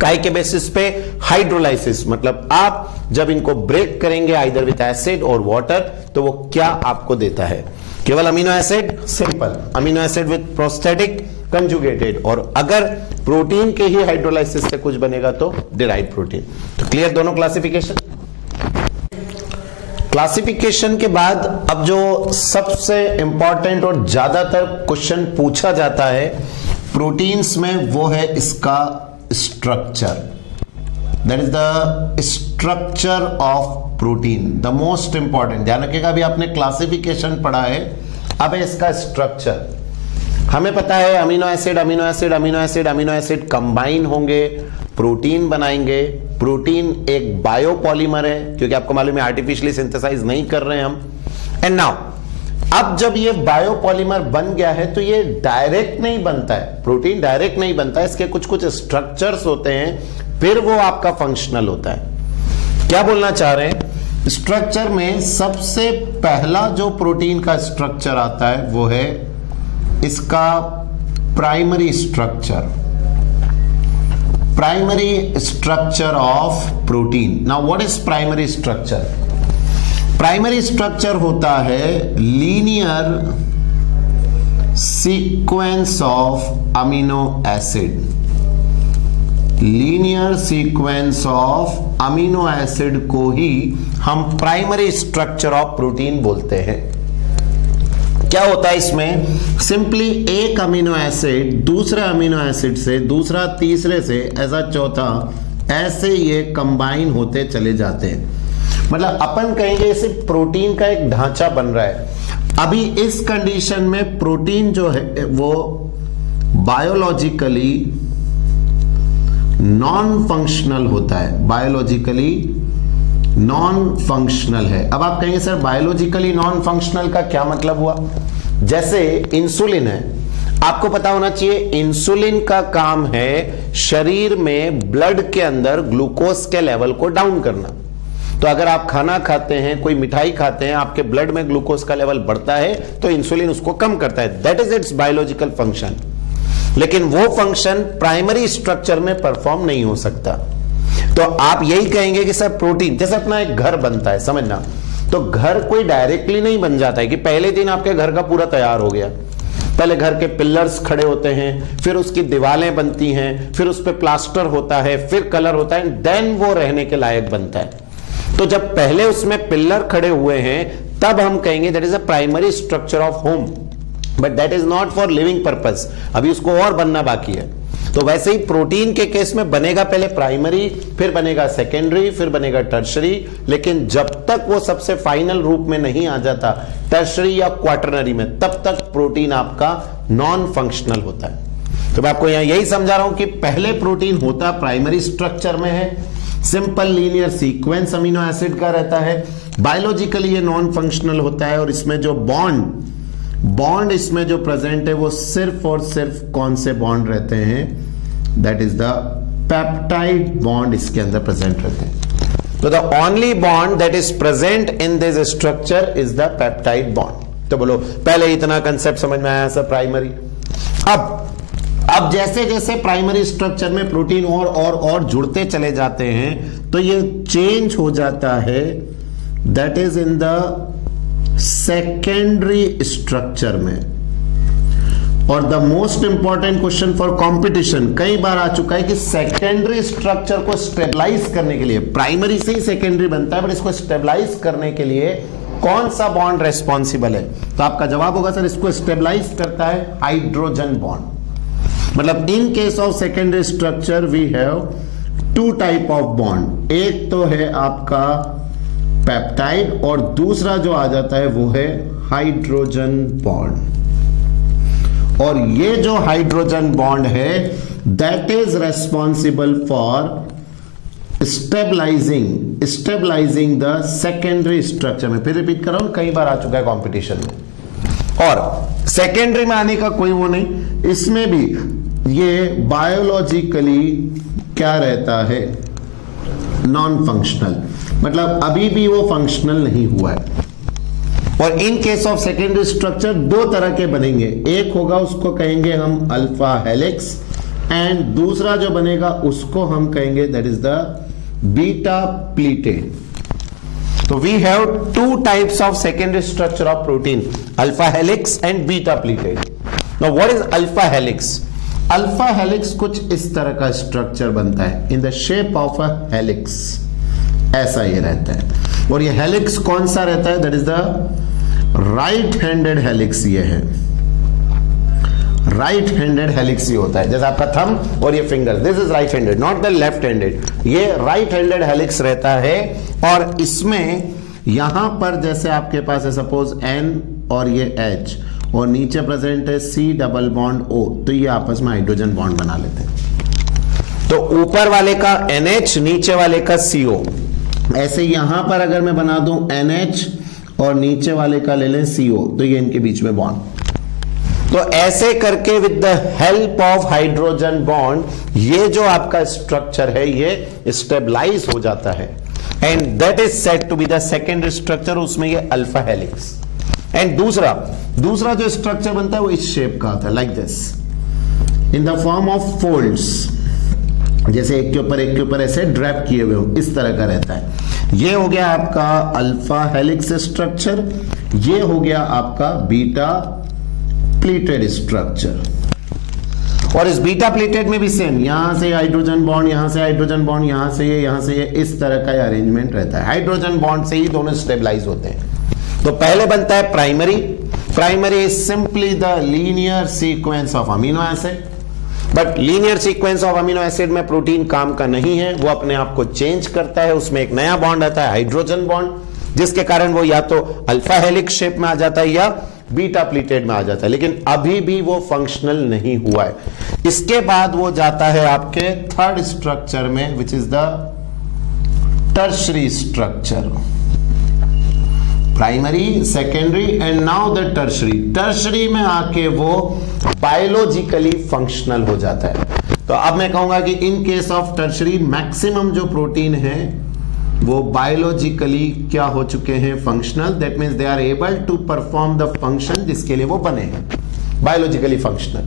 काय के बेसिस पे हाइड्रोलाइसिस, मतलब आप जब इनको ब्रेक करेंगे आइदर विद एसिड और वाटर तो वो क्या आपको देता है, केवल amino acid, simple amino acid with prosthetic, conjugated, और अगर प्रोटीन के ही हाइड्रोलाइसिस से कुछ बनेगा तो डिराइव्ड प्रोटीन। तो क्लियर दोनों क्लासिफिकेशन। क्लासिफिकेशन के बाद अब जो सबसे इंपॉर्टेंट और ज्यादातर क्वेश्चन पूछा जाता है प्रोटीन्स में वो है इसका structure, that is the structure of protein, the most important. ध्यान रखिएगा अभी आपने क्लासिफिकेशन पढ़ा है, अब है इसका स्ट्रक्चर। हमें पता है amino acid, amino acid, amino acid, amino acid combine होंगे, प्रोटीन बनाएंगे। प्रोटीन एक बायोपॉलीमर है, क्योंकि आपको मालूम है आर्टिफिशियली सिंथेसाइज नहीं कर रहे हैं हम। एंड नाउ अब जब ये बायोपॉलीमर बन गया है तो ये डायरेक्ट नहीं बनता है, प्रोटीन डायरेक्ट नहीं बनता है, इसके कुछ कुछ स्ट्रक्चर्स होते हैं, फिर वो आपका फंक्शनल होता है। क्या बोलना चाह रहे हैं, स्ट्रक्चर में सबसे पहला जो प्रोटीन का स्ट्रक्चर आता है वो है इसका primary structure, primary structure of protein. Now what is primary structure? Primary structure होता है linear sequence of amino acid, linear sequence of amino acid को ही हम प्राइमरी स्ट्रक्चर ऑफ प्रोटीन बोलते हैं। क्या होता है इसमें, सिंपली एक अमीनो एसिड दूसरे अमीनो एसिड से, दूसरा तीसरे से, ऐसा चौथा, ऐसे ये कंबाइन होते चले जाते हैं। मतलब अपन कहेंगे इसे प्रोटीन का एक ढांचा बन रहा है। अभी इस कंडीशन में प्रोटीन जो है वो बायोलॉजिकली नॉन फंक्शनल होता है, बायोलॉजिकली नॉन फंक्शनल है। अब आप कहेंगे सर बायोलॉजिकली नॉन फंक्शनल का क्या मतलब हुआ? जैसे इंसुलिन है, आपको पता होना चाहिए इंसुलिन का काम है शरीर में ब्लड के अंदर ग्लूकोज के लेवल को डाउन करना। तो अगर आप खाना खाते हैं, कोई मिठाई खाते हैं, आपके ब्लड में ग्लूकोज का लेवल बढ़ता है तो इंसुलिन उसको कम करता है, that is it's biological function. लेकिन वो फंक्शन प्राइमरी स्ट्रक्चर में परफॉर्म नहीं हो सकता। तो आप यही कहेंगे कि सर प्रोटीन, जैसे अपना एक घर बनता है, समझना, तो घर कोई डायरेक्टली नहीं बन जाता है कि पहले दिन आपके घर का पूरा तैयार हो गया। पहले घर के पिलर्स खड़े होते हैं, फिर उसकी दीवारें बनती हैं, फिर उस पर प्लास्टर होता है, फिर कलर होता है, देन वो रहने के लायक बनता है। तो जब पहले उसमें पिलर खड़े हुए हैं तब हम कहेंगे that is a primary structure of home, but that is not for living purpose, अभी उसको और बनना बाकी है। तो वैसे ही प्रोटीन के केस में बनेगा पहले प्राइमरी, फिर बनेगा सेकेंडरी, फिर बनेगा टर्शरी, लेकिन जब तक वो सबसे फाइनल रूप में नहीं आ जाता टर्शरी या क्वाटरनरी में, तब तक प्रोटीन आपका नॉन फंक्शनल होता है। तो मैं आपको यहां यही समझा रहा हूं कि पहले प्रोटीन होता प्राइमरी स्ट्रक्चर में है, simple linear sequence amino acid का रहता है, बायोलॉजिकली ये नॉन फंक्शनल होता है, और इसमें जो बॉन्ड इसमें जो प्रेजेंट है वो सिर्फ और सिर्फ कौन से बॉन्ड रहते हैं, that is the peptide bond इसके अंदर प्रेजेंट रहते हैं। तो the only bond that is present in this structure is the peptide bond. तो बोलो पहले इतना कंसेप्ट समझ में आया सर प्राइमरी। अब जैसे जैसे प्राइमरी स्ट्रक्चर में प्रोटीन और जुड़ते चले जाते हैं तो ये चेंज हो जाता है, that is in the secondary structure में। और the most important question for competition कई बार आ चुका है कि सेकेंडरी स्ट्रक्चर को स्टेबलाइज करने के लिए, प्राइमरी से ही सेकेंडरी बनता है, बट इसको स्टेबलाइज करने के लिए कौन सा बॉन्ड रेस्पॉन्सिबल है? तो आपका जवाब होगा सर इसको स्टेबलाइज करता है हाइड्रोजन बॉन्ड। मतलब in case of secondary structure we have two type of bond, एक तो है आपका पेप्टाइड और दूसरा जो आ जाता है वो है हाइड्रोजन बॉन्ड। और ये जो हाइड्रोजन बॉन्ड है that is responsible for stabilising the secondary structure में। फिर रिपीट कर रहा हूं, कई बार आ चुका है कंपटीशन में। और सेकेंडरी में आने का कोई वो नहीं, इसमें भी ये बायोलॉजिकली क्या रहता है, नॉन फंक्शनल, मतलब अभी भी वो फंक्शनल नहीं हुआ है। और इन केस ऑफ सेकेंडरी स्ट्रक्चर दो तरह के बनेंगे, एक होगा उसको कहेंगे हम अल्फा हेलिक्स, एंड दूसरा जो बनेगा उसको हम कहेंगे that is the beta pleated. तो we have two types of secondary structure of protein, alpha helix and beta pleated. Now what is alpha helix? Alpha helix कुछ इस तरह का स्ट्रक्चर बनता है, in the shape of a helix, ऐसा ये रहता है। और ये हेलिक्स कौन सा रहता है? That is the right handed helix. ये है राइट हैंडेड हेलिक्स, ये होता है जैसे आपका थंब और ये finger, this is right handed, not the left handed. ये राइट हैंडेड हेलिक्स रहता है, और इसमें यहां पर जैसे आपके पास है सपोज N और ये H, और नीचे प्रेजेंट है C डबल बॉन्ड O, तो ये आपस में हाइड्रोजन बॉन्ड बना लेते हैं। तो ऊपर वाले का NH, नीचे वाले का CO। ऐसे यहां पर अगर मैं बना दूं NH और नीचे वाले का ले लें CO, तो ये इनके बीच में बॉन्ड। तो ऐसे करके with the help of hydrogen bond ये जो आपका स्ट्रक्चर है ये स्टेबलाइज हो जाता है, and that is said to be the secondary structure. उसमें ये अल्फा हेलिक्स। एंड दूसरा जो स्ट्रक्चर बनता है वो इस शेप का होता है, like this, in the form of folds, जैसे एक के ऊपर ऐसे ड्रैप किए हुए हो, इस तरह का रहता है। ये हो गया आपका अल्फा हेलिक्स स्ट्रक्चर, ये हो गया आपका बीटा प्लीटेड स्ट्रक्चर। और इस बीटा प्लीटेड में भी सेम, यहां से हाइड्रोजन बॉन्ड, यहां से हाइड्रोजन बॉन्ड, यहां से ये इस तरह का अरेंजमेंट रहता है। हाइड्रोजन बॉन्ड से ही दोनों स्टेबलाइज होते हैं। तो पहले बनता है primary is simply the linear sequence of amino acid, but linear sequence of amino acid में प्रोटीन काम का नहीं है, वो अपने आप को चेंज करता है, उसमें एक नया बॉन्ड आता है हाइड्रोजन बॉन्ड, जिसके कारण वो या तो अल्फा हेलिक्स शेप में आ जाता है या बीटा प्लीटेड में आ जाता है, लेकिन अभी भी वो फंक्शनल नहीं हुआ है। इसके बाद वो जाता है आपके थर्ड स्ट्रक्चर में, which is the tertiary structure. Primary, secondary and now the tertiary. Tertiary में आके वो बायोलॉजिकली फंक्शनल हो जाता है। तो अब मैं कहूंगा कि in case of tertiary maximum जो प्रोटीन है वो बायोलॉजिकली क्या हो चुके हैं, functional. That means they are able to perform the function जिसके लिए वो बने हैं, बायोलॉजिकली फंक्शनल।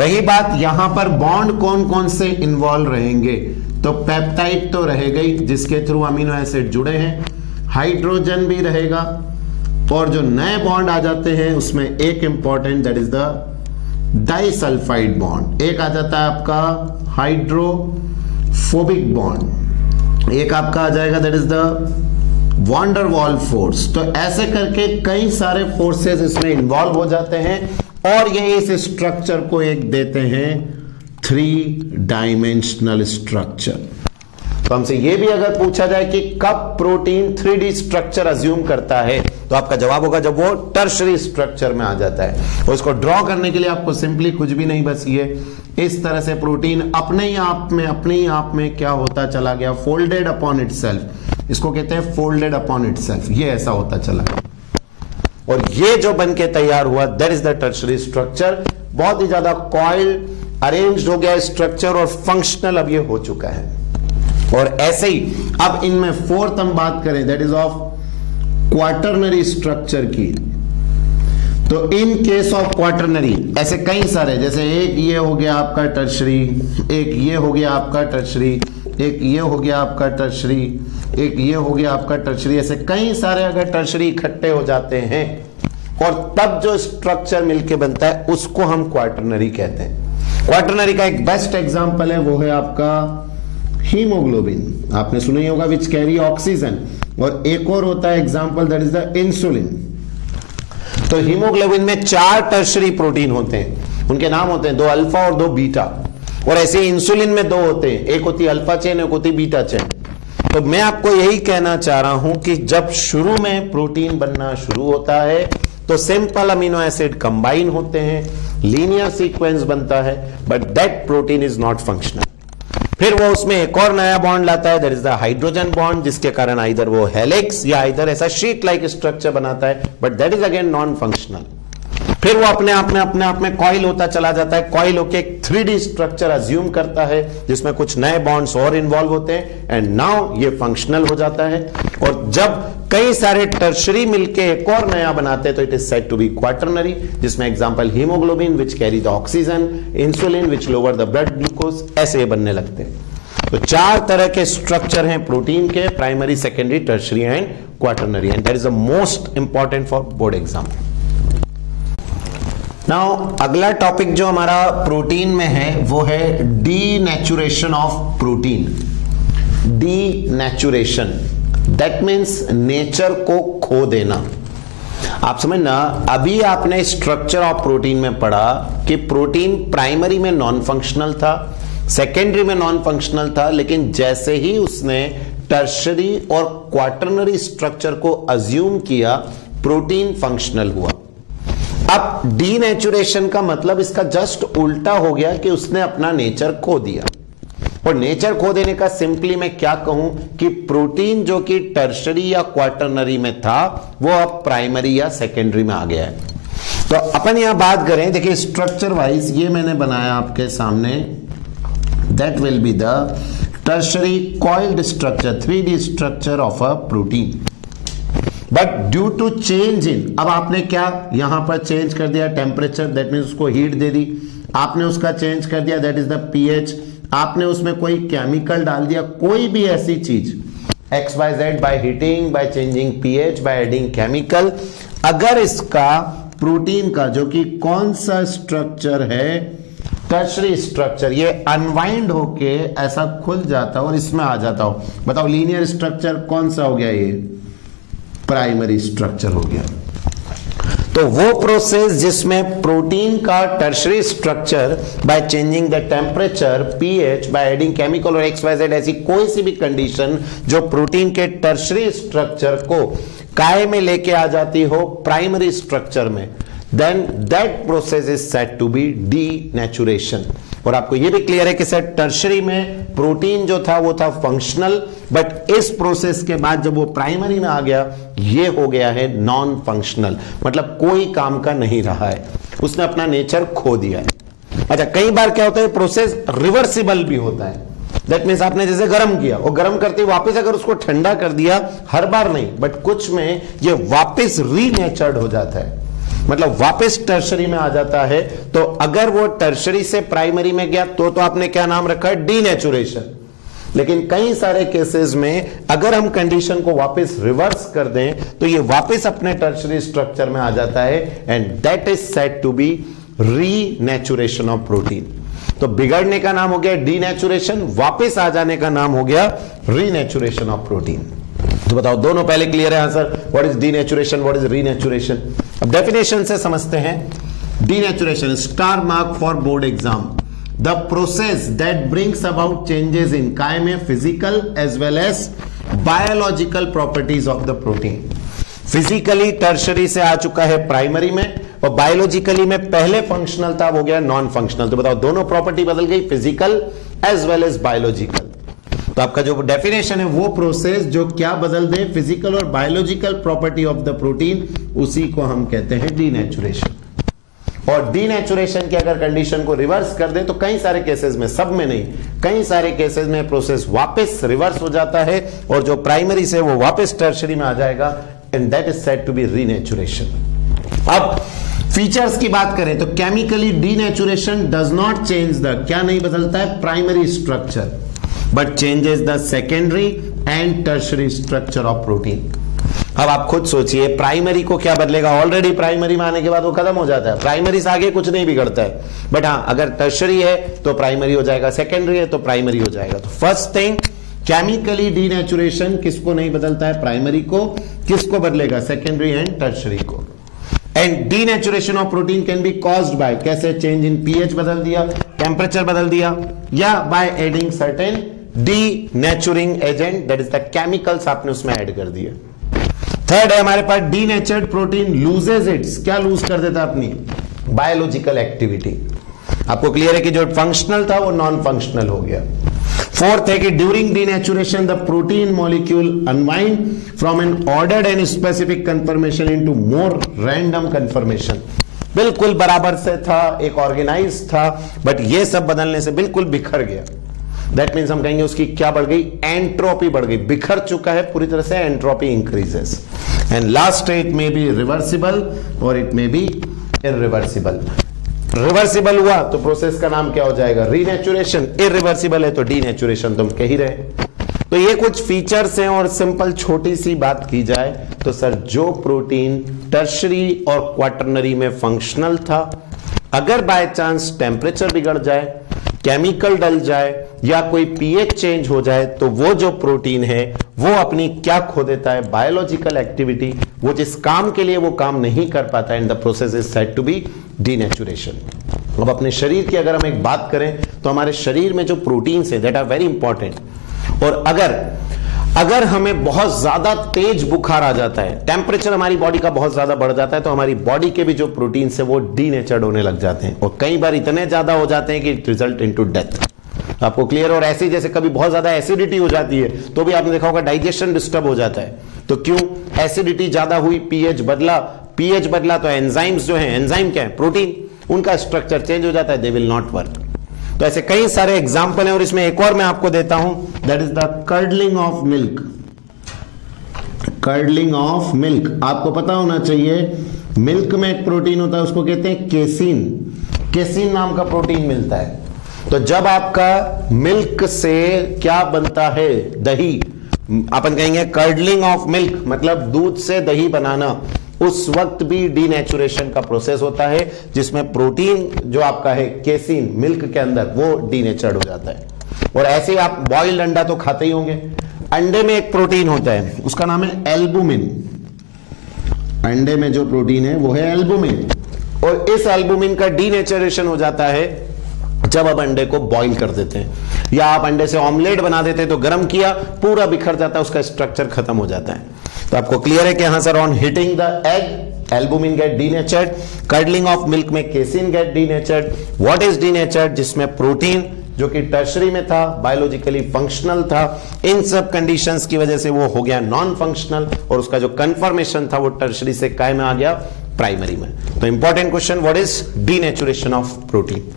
रही बात यहां पर बॉन्ड कौन कौन से इन्वॉल्व रहेंगे, तो पेप्टाइड तो रहेगा ही जिसके थ्रू अमीनो एसिड जुड़े हैं, हाइड्रोजन भी रहेगा, और जो नए बॉन्ड आ जाते हैं उसमें एक important that is the disulphide bond, एक आ जाता है आपका हाइड्रोफोबिक बॉन्ड, एक आपका आ जाएगा दैट इज द वान डर वाल फोर्स। तो ऐसे करके कई सारे फोर्सेस इसमें इन्वॉल्व हो जाते हैं और ये इस स्ट्रक्चर को एक देते हैं 3 डायमेंशनल स्ट्रक्चर। तो हमसे ये भी अगर पूछा जाए कि कब प्रोटीन 3D स्ट्रक्चर अज्यूम करता है, तो आपका जवाब होगा जब वो टर्शरी स्ट्रक्चर में आ जाता है। और इसको ड्रॉ करने के लिए आपको सिंपली कुछ भी नहीं, बस ये इस तरह से प्रोटीन अपने ही आप में क्या होता चला गया, फोल्डेड अपॉन इटसेल्फ। इसको कहते हैं फोल्डेड अपॉन इटसेल्फ, ये ऐसा होता चला गया और ये जो बन के तैयार हुआ that is the tertiary structure. बहुत ही ज्यादा कॉइल्ड अरेंज्ड हो गया स्ट्रक्चर और फंक्शनल अब ये हो चुका है। और ऐसे ही अब इनमें फोर्थ हम बात करें that is of quaternary structure की। तो इन केस ऑफ क्वाटरनरी ऐसे कई सारे, जैसे एक ये हो गया आपका टर्शरी, एक ये हो गया आपका टर्शरी, एक ये हो गया आपका टर्शरी, एक ये हो गया आपका टर्शरी, ऐसे कई सारे अगर टर्शरी इकट्ठे हो जाते हैं और तब जो स्ट्रक्चर मिलके बनता है उसको हम क्वाटरनरी कहते हैं। क्वाटरनरी का एक बेस्ट एग्जांपल है वो है आपका हीमोग्लोबिन, आपने सुना ही होगा, विच कैरी ऑक्सीजन। और एक और होता है example that is the insulin. तो हीमोग्लोबिन में 4 टर्शरी प्रोटीन होते हैं, उनके नाम होते हैं 2 अल्फा और 2 बीटा। और ऐसे इंसुलिन में 2 होते हैं, एक होती है अल्फा चेन, एक होती बीटा चेन। तो मैं आपको यही कहना चाह रहा हूं कि जब शुरू में प्रोटीन बनना शुरू होता है तो सिंपल अमीनो एसिड कंबाइन होते हैं, लीनियर सीक्वेंस बनता है, but that protein is not functional. फिर वो उसमें एक और नया बॉन्ड लाता है that is the hydrogen bond, जिसके कारण आइदर वो हेलिक्स या आइदर ऐसा शीट लाइक स्ट्रक्चर बनाता है, but that is again non functional. फिर वो अपने आप में कॉइल होता चला जाता है, कॉइल होके एक 3D स्ट्रक्चर अज्यूम करता है जिसमें कुछ नए बॉन्ड्स और इन्वॉल्व होते हैं एंड नाउ ये फंक्शनल हो जाता है। और जब कई सारे टर्शरी मिलके एक और नया बनाते हैं तो it is said to be quaternary, जिसमें example haemoglobin which carry the oxygen, insulin which lower the blood glucose, ऐसे ये बनने लगते हैं। तो 4 तरह के स्ट्रक्चर हैं प्रोटीन के, primary, secondary, tertiary and quaternary, and that is the most important for board exam. Now अगला टॉपिक जो हमारा प्रोटीन में है वो है denaturation of protein. Denaturation that means nature को खो देना। आप समझना, अभी आपने स्ट्रक्चर ऑफ प्रोटीन में पढ़ा कि प्रोटीन प्राइमरी में नॉन फंक्शनल था, सेकेंडरी में नॉन फंक्शनल था, लेकिन जैसे ही उसने टर्शरी और क्वाटरनरी स्ट्रक्चर को अज्यूम किया प्रोटीन फंक्शनल हुआ। अब डीनेचुरेशन का मतलब इसका जस्ट उल्टा हो गया कि उसने अपना नेचर खो दिया। और नेचर खो देने का सिंपली मैं क्या कहूं कि प्रोटीन जो कि टर्शरी या क्वाटरनरी में था वो अब प्राइमरी या सेकेंडरी में आ गया है। तो अपन यहां बात करें, देखिए स्ट्रक्चर वाइज ये मैंने बनाया आपके सामने, that will be the tertiary coiled structure, 3D structure of a protein. But due to change in, अब आपने क्या यहां पर चेंज कर दिया टेम्परेचर, दैट मीन्स उसको हीट दे दी, आपने उसका चेंज कर दिया दैट इज द पीएच, आपने उसमें कोई केमिकल डाल दिया, कोई भी ऐसी चीज XYZ by heating, by changing pH, by adding chemical, अगर इसका प्रोटीन का जो कि कौन सा स्ट्रक्चर है टर्शरी स्ट्रक्चर, ये अनवाइंड होके ऐसा खुल जाता और इसमें आ जाता हो, बताओ लीनियर स्ट्रक्चर कौन सा हो गया, ये प्राइमरी स्ट्रक्चर हो गया। तो वो प्रोसेस जिसमें प्रोटीन का tertiary structure by changing the temperature, pH, by adding chemical और XYZ ऐसी कोई सी भी कंडीशन जो प्रोटीन के टर्शरी स्ट्रक्चर को काय में लेके आ जाती हो प्राइमरी स्ट्रक्चर में, then that process is said to be denaturation. और आपको यह भी क्लियर है कि सर टर्शरी में प्रोटीन जो था वो था फंक्शनल, बट इस प्रोसेस के बाद जब वो प्राइमरी में आ गया ये हो गया है नॉन फंक्शनल, मतलब कोई काम का नहीं रहा है, उसने अपना नेचर खो दिया है। अच्छा, कई बार क्या होता है प्रोसेस रिवर्सिबल भी होता है, दैट मीन्स आपने जैसे गर्म किया और गर्म करते वापस अगर उसको ठंडा कर दिया, हर बार नहीं बट कुछ में ये वापस रीनेचर्ड हो जाता है, मतलब वापस टर्शरी में आ जाता है। तो अगर वो टर्शरी से प्राइमरी में गया तो आपने क्या नाम रखा है, डीनेचुरेशन। लेकिन कई सारे केसेस में अगर हम कंडीशन को वापस रिवर्स कर दें तो ये वापस अपने टर्शरी स्ट्रक्चर में आ जाता है and that is said to be renaturation of protein. तो बिगड़ने का नाम हो गया डीनेचुरेशन, वापस आ जाने का नाम हो गया रीनेचुरेशन ऑफ प्रोटीन। तो बताओ दोनों पहले क्लियर है answer? What is denaturation, what is renaturation? अब डेफिनेशन से समझते हैं। Denaturation, star mark for board exam, the process that brings about changes in काय में physical as well as biological properties of the protein। Physically tertiary से आ चुका है primary में और बायोलॉजिकली में पहले फंक्शनल था वो गया नॉन फंक्शनल। तो बताओ दोनों प्रॉपर्टी बदल गई, physical as well as biological. तो आपका जो डेफिनेशन है वो प्रोसेस जो क्या बदल दे, फिजिकल और biological property of the protein, उसी को हम कहते हैं डीनेचुरेशन। और डीनेचुरेशन की अगर कंडीशन को रिवर्स कर दे तो कई सारे केसेस में, सब में नहीं, कई सारे केसेस में प्रोसेस वापस रिवर्स हो जाता है और जो प्राइमरी से वो वापस टर्शरी में आ जाएगा and that is said to be renaturation. अब फीचर्स की बात करें तो chemically denaturation does not change the, क्या नहीं बदलता है, primary structure, but changes the secondary and tertiary structure of protein. अब आप खुद सोचिए प्राइमरी को क्या बदलेगा, ऑलरेडी प्राइमरी में आने के बाद वो खत्म हो जाता है, प्राइमरी से आगे कुछ नहीं बिगड़ता है। बट हाँ अगर टर्शरी है तो प्राइमरी हो जाएगा, सेकेंडरी है तो प्राइमरी हो जाएगा। तो फर्स्ट थिंग, केमिकली डीनेचुरेशन किसको नहीं बदलता है, प्राइमरी को, किसको बदलेगा, सेकेंडरी एंड टर्शरी को। And denaturation of protein can be caused by, कैसे, चेंज इन पीएच बदल दिया, टेम्परेचर बदल दिया, या by adding certain denaturing agent, that is the chemicals आपने उसमें ऐड कर दिए। थर्ड है हमारे पास डीनेचर्ड प्रोटीन लूजेज इट्स, क्या लूज कर देता अपनी बायोलॉजिकल एक्टिविटी। आपको क्लियर है कि जो फंक्शनल था वो नॉन फंक्शनल हो गया। फोर्थ है कि during denaturation the protein molecule unwind from an ordered and specific conformation into more random conformation. बिल्कुल बराबर से था, एक ऑर्गेनाइज था, बट ये सब बदलने से बिल्कुल बिखर गया। दैट मीन्स हम कहेंगे उसकी क्या बढ़ गई, एंट्रोपी बढ़ गई, बिखर चुका है पूरी तरह से, entropy increases. And last it may be reversible और it may be irreversible. Reversible हुआ तो प्रोसेस का नाम क्या हो जाएगा, रीनेचुरेशन। इरिवर्सिबल है तो डीनेचुरेशन, तुम कह ही रहे। तो ये कुछ फीचर्स हैं और सिंपल छोटी सी बात की जाए तो सर जो प्रोटीन टर्शरी और क्वाटरनरी में फंक्शनल था, अगर बाय चांस टेम्परेचर बिगड़ जाए, केमिकल डल जाए या कोई पीएच चेंज हो जाए तो वो जो प्रोटीन है वो अपनी क्या खो देता है, बायोलॉजिकल एक्टिविटी, वो जिस काम के लिए वो काम नहीं कर पाता, and the process is said to be denaturation. अब अपने शरीर की अगर हम एक बात करें तो हमारे शरीर में जो प्रोटीन्स है दैट आर वेरी इंपॉर्टेंट। और अगर हमें बहुत ज्यादा तेज बुखार आ जाता है, टेम्परेचर हमारी बॉडी का बहुत ज्यादा बढ़ जाता है, तो हमारी बॉडी के भी जो प्रोटीन्स है वो डीनेचर्ड होने लग जाते हैं और कई बार इतने ज्यादा हो जाते हैं कि इट रिजल्ट इनटू डेथ। आपको क्लियर? और ऐसे जैसे कभी बहुत ज्यादा एसिडिटी हो जाती है तो भी आपने देखा होगा डाइजेशन डिस्टर्ब हो जाता है। तो क्यों, एसिडिटी ज्यादा हुई, पीएच बदला तो एंजाइम्स जो है, एंजाइम क्या है, प्रोटीन, उनका स्ट्रक्चर चेंज हो जाता है, दे विल नॉट वर्क। तो ऐसे कई सारे एग्जाम्पल हैं और इसमें एक और मैं आपको देता हूं, that is the curdling of milk. Curdling of milk आपको पता होना चाहिए, मिल्क में एक प्रोटीन होता है उसको कहते हैं केसिन। केसिन नाम का प्रोटीन मिलता है। तो जब आपका मिल्क से क्या बनता है, दही, अपन कहेंगे कर्डलिंग ऑफ मिल्क, मतलब दूध से दही बनाना, उस वक्त भी डीनेचुरेशन का प्रोसेस होता है जिसमें प्रोटीन जो आपका है केसिन मिल्क के अंदर वो डीनेचर्ड हो जाता है। और ऐसे आप बॉइल्ड अंडा तो खाते ही होंगे, अंडे में एक प्रोटीन होता है उसका नाम है एल्बुमिन। अंडे में जो प्रोटीन है वो है एल्बुमिन, और इस एल्बुमिन का डीनेचुरेशन हो जाता है जब आप अंडे को बॉईल कर देते हैं, या आप अंडे से ऑमलेट बना देते हैं तो गर्म किया, पूरा बिखर जाता है, उसका स्ट्रक्चर खत्म हो जाता है। तो आपको क्लियर है कि यहां sir on hitting the egg albumin get denatured, curdling of milk में casein get denatured. What is denatured, जिसमें प्रोटीन जो कि टर्शरी में था, बायोलॉजिकली फंक्शनल था, इन सब कंडीशंस की वजह से वो हो गया नॉन फंक्शनल, और उसका जो कन्फर्मेशन था वो टर्शरी से काय में आ गया, प्राइमरी में। तो important question, what is denaturation of protein.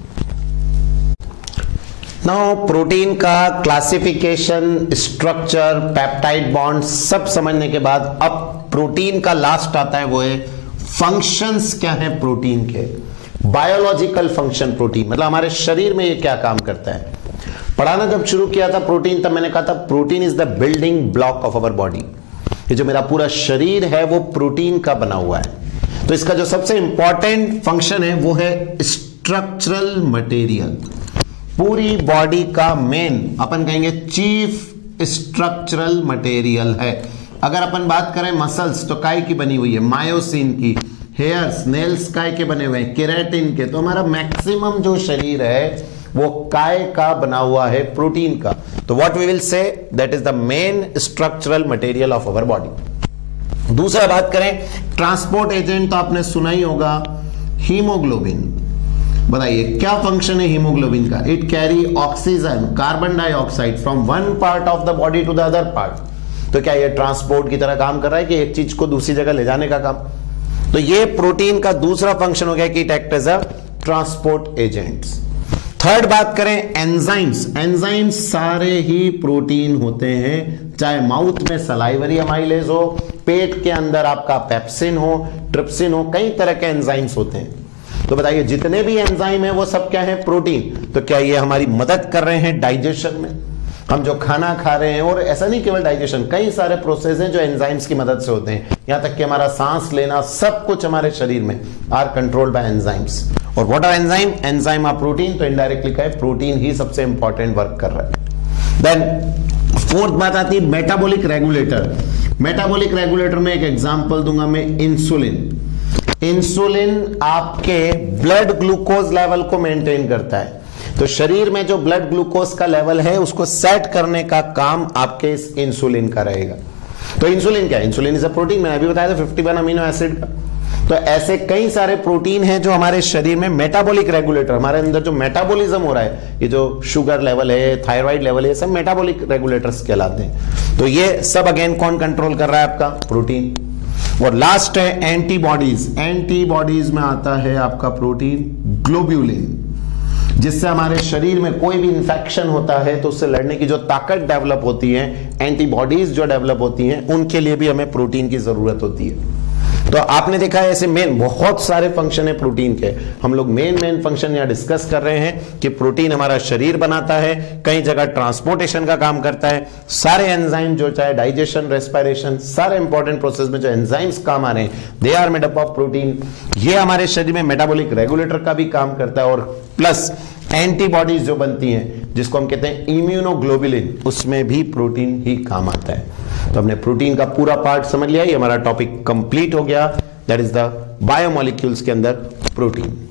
Now protein का क्लासिफिकेशन, स्ट्रक्चर, पेप्टाइड बॉन्ड सब समझने के बाद अब प्रोटीन का लास्ट आता है, वो है फंक्शंस क्या है प्रोटीन के, बायोलॉजिकल फंक्शन प्रोटीन, मतलब हमारे शरीर में ये क्या काम करता है। पढ़ाना जब शुरू किया था प्रोटीन, तब मैंने कहा था protein is the building block of our body. ये जो मेरा पूरा शरीर है वो प्रोटीन का बना हुआ है। तो इसका जो सबसे इंपॉर्टेंट फंक्शन है वो है स्ट्रक्चरल मटेरियल। पूरी बॉडी का मेन अपन कहेंगे चीफ स्ट्रक्चरल मटेरियल है। अगर अपन बात करें मसल्स तो काय की बनी हुई है, मायोसिन की, हेयर्स नेल्स काय के बने हुए हैं, केराटिन के। तो हमारा मैक्सिमम जो शरीर है वो काय का बना हुआ है, प्रोटीन का। तो what we will say that is the main structural material of our body. दूसरा बात करें ट्रांसपोर्ट एजेंट, तो आपने सुना ही होगा हीमोग्लोबिन। बताइए क्या फंक्शन है हीमोग्लोबिन का? It carry oxygen, carbon dioxide from one part of the body to the other part. तो क्या ये ट्रांसपोर्ट की तरह काम कर रहा है कि एक चीज को दूसरी जगह ले जाने का काम? तो ये प्रोटीन का दूसरा फंक्शन हो गया कि it act as a transport agents. Third बात करें एंजाइम्स। एंजाइम्स सारे ही प्रोटीन होते हैं, चाहे माउथ में सलाइवरी अमाइलेज हो, पेट के अंदर आपका पेप्सिन हो, ट्रिप्सिन हो, कई तरह के एंजाइम्स होते हैं। तो बताइए जितने भी एंजाइम है वो सब क्या है? प्रोटीन। तो क्या ये हमारी मदद कर रहे हैं डाइजेशन में? हम जो खाना खा रहे हैं, और ऐसा नहीं केवल डाइजेशन, कई सारे प्रोसेस हैं जो एंजाइम्स की मदद से होते हैं। यहां तक कि हमारा सांस लेना, सब कुछ हमारे शरीर में आर कंट्रोल्ड बाय एंजाइम्स। और what are enzyme? Enzyme are protein. तो इनडायरेक्टली कहे प्रोटीन ही सबसे इंपॉर्टेंट वर्क कर रहा है। देन फोर्थ बात आती है मेटाबॉलिक रेगुलेटर। मेटाबॉलिक रेगुलेटर में एक एग्जांपल दूंगा मैं, इंसुलिन। इंसुलिन आपके ब्लड ग्लूकोज लेवल को मेंटेन करता है। तो शरीर में जो ब्लड ग्लूकोज का लेवल है उसको सेट करने का काम आपके इस इंसुलिन का रहेगा। तो इंसुलिन क्या है? Insulin is a protein. मैंने अभी बताया था 51 अमीनो एसिड का। तो ऐसे कई सारे प्रोटीन हैं जो हमारे शरीर में मेटाबॉलिक रेगुलेटर, हमारे अंदर जो मेटाबॉलिज्म हो रहा है, ये जो शुगर लेवल है, थायराइड लेवल है, सब मेटाबॉलिक रेगुलेटर्स कहलाते हैं। तो ये सब अगेन कौन कंट्रोल कर रहा है? आपका प्रोटीन। और लास्ट है एंटीबॉडीज। एंटीबॉडीज में आता है आपका प्रोटीन ग्लोब्यूलिन, जिससे हमारे शरीर में कोई भी इंफेक्शन होता है तो उससे लड़ने की जो ताकत डेवलप होती है, एंटीबॉडीज जो डेवलप होती हैं, उनके लिए भी हमें प्रोटीन की जरूरत होती है। तो आपने देखा है ऐसे मेन बहुत सारे फंक्शन है प्रोटीन के। हम लोग मेन फंक्शन यहां डिस्कस कर रहे हैं कि प्रोटीन हमारा शरीर बनाता है, कई जगह ट्रांसपोर्टेशन का काम करता है। सारे एंजाइम जो चाहे डाइजेशन, रेस्पिरेशन, सारे इंपॉर्टेंट प्रोसेस में जो एंजाइम्स काम आ रहे हैं, they are made up of protein. ये हमारे शरीर में मेटाबॉलिक रेगुलेटर का भी काम करता है। और प्लस एंटीबॉडीज जो बनती हैं, जिसको हम कहते हैं इम्यूनोग्लोबुलिन, उसमें भी प्रोटीन ही काम आता है। तो हमने प्रोटीन का पूरा पार्ट समझ लिया। ये हमारा टॉपिक कंप्लीट हो गया। दैट इज द बायोमोलिक्यूल्स के अंदर प्रोटीन।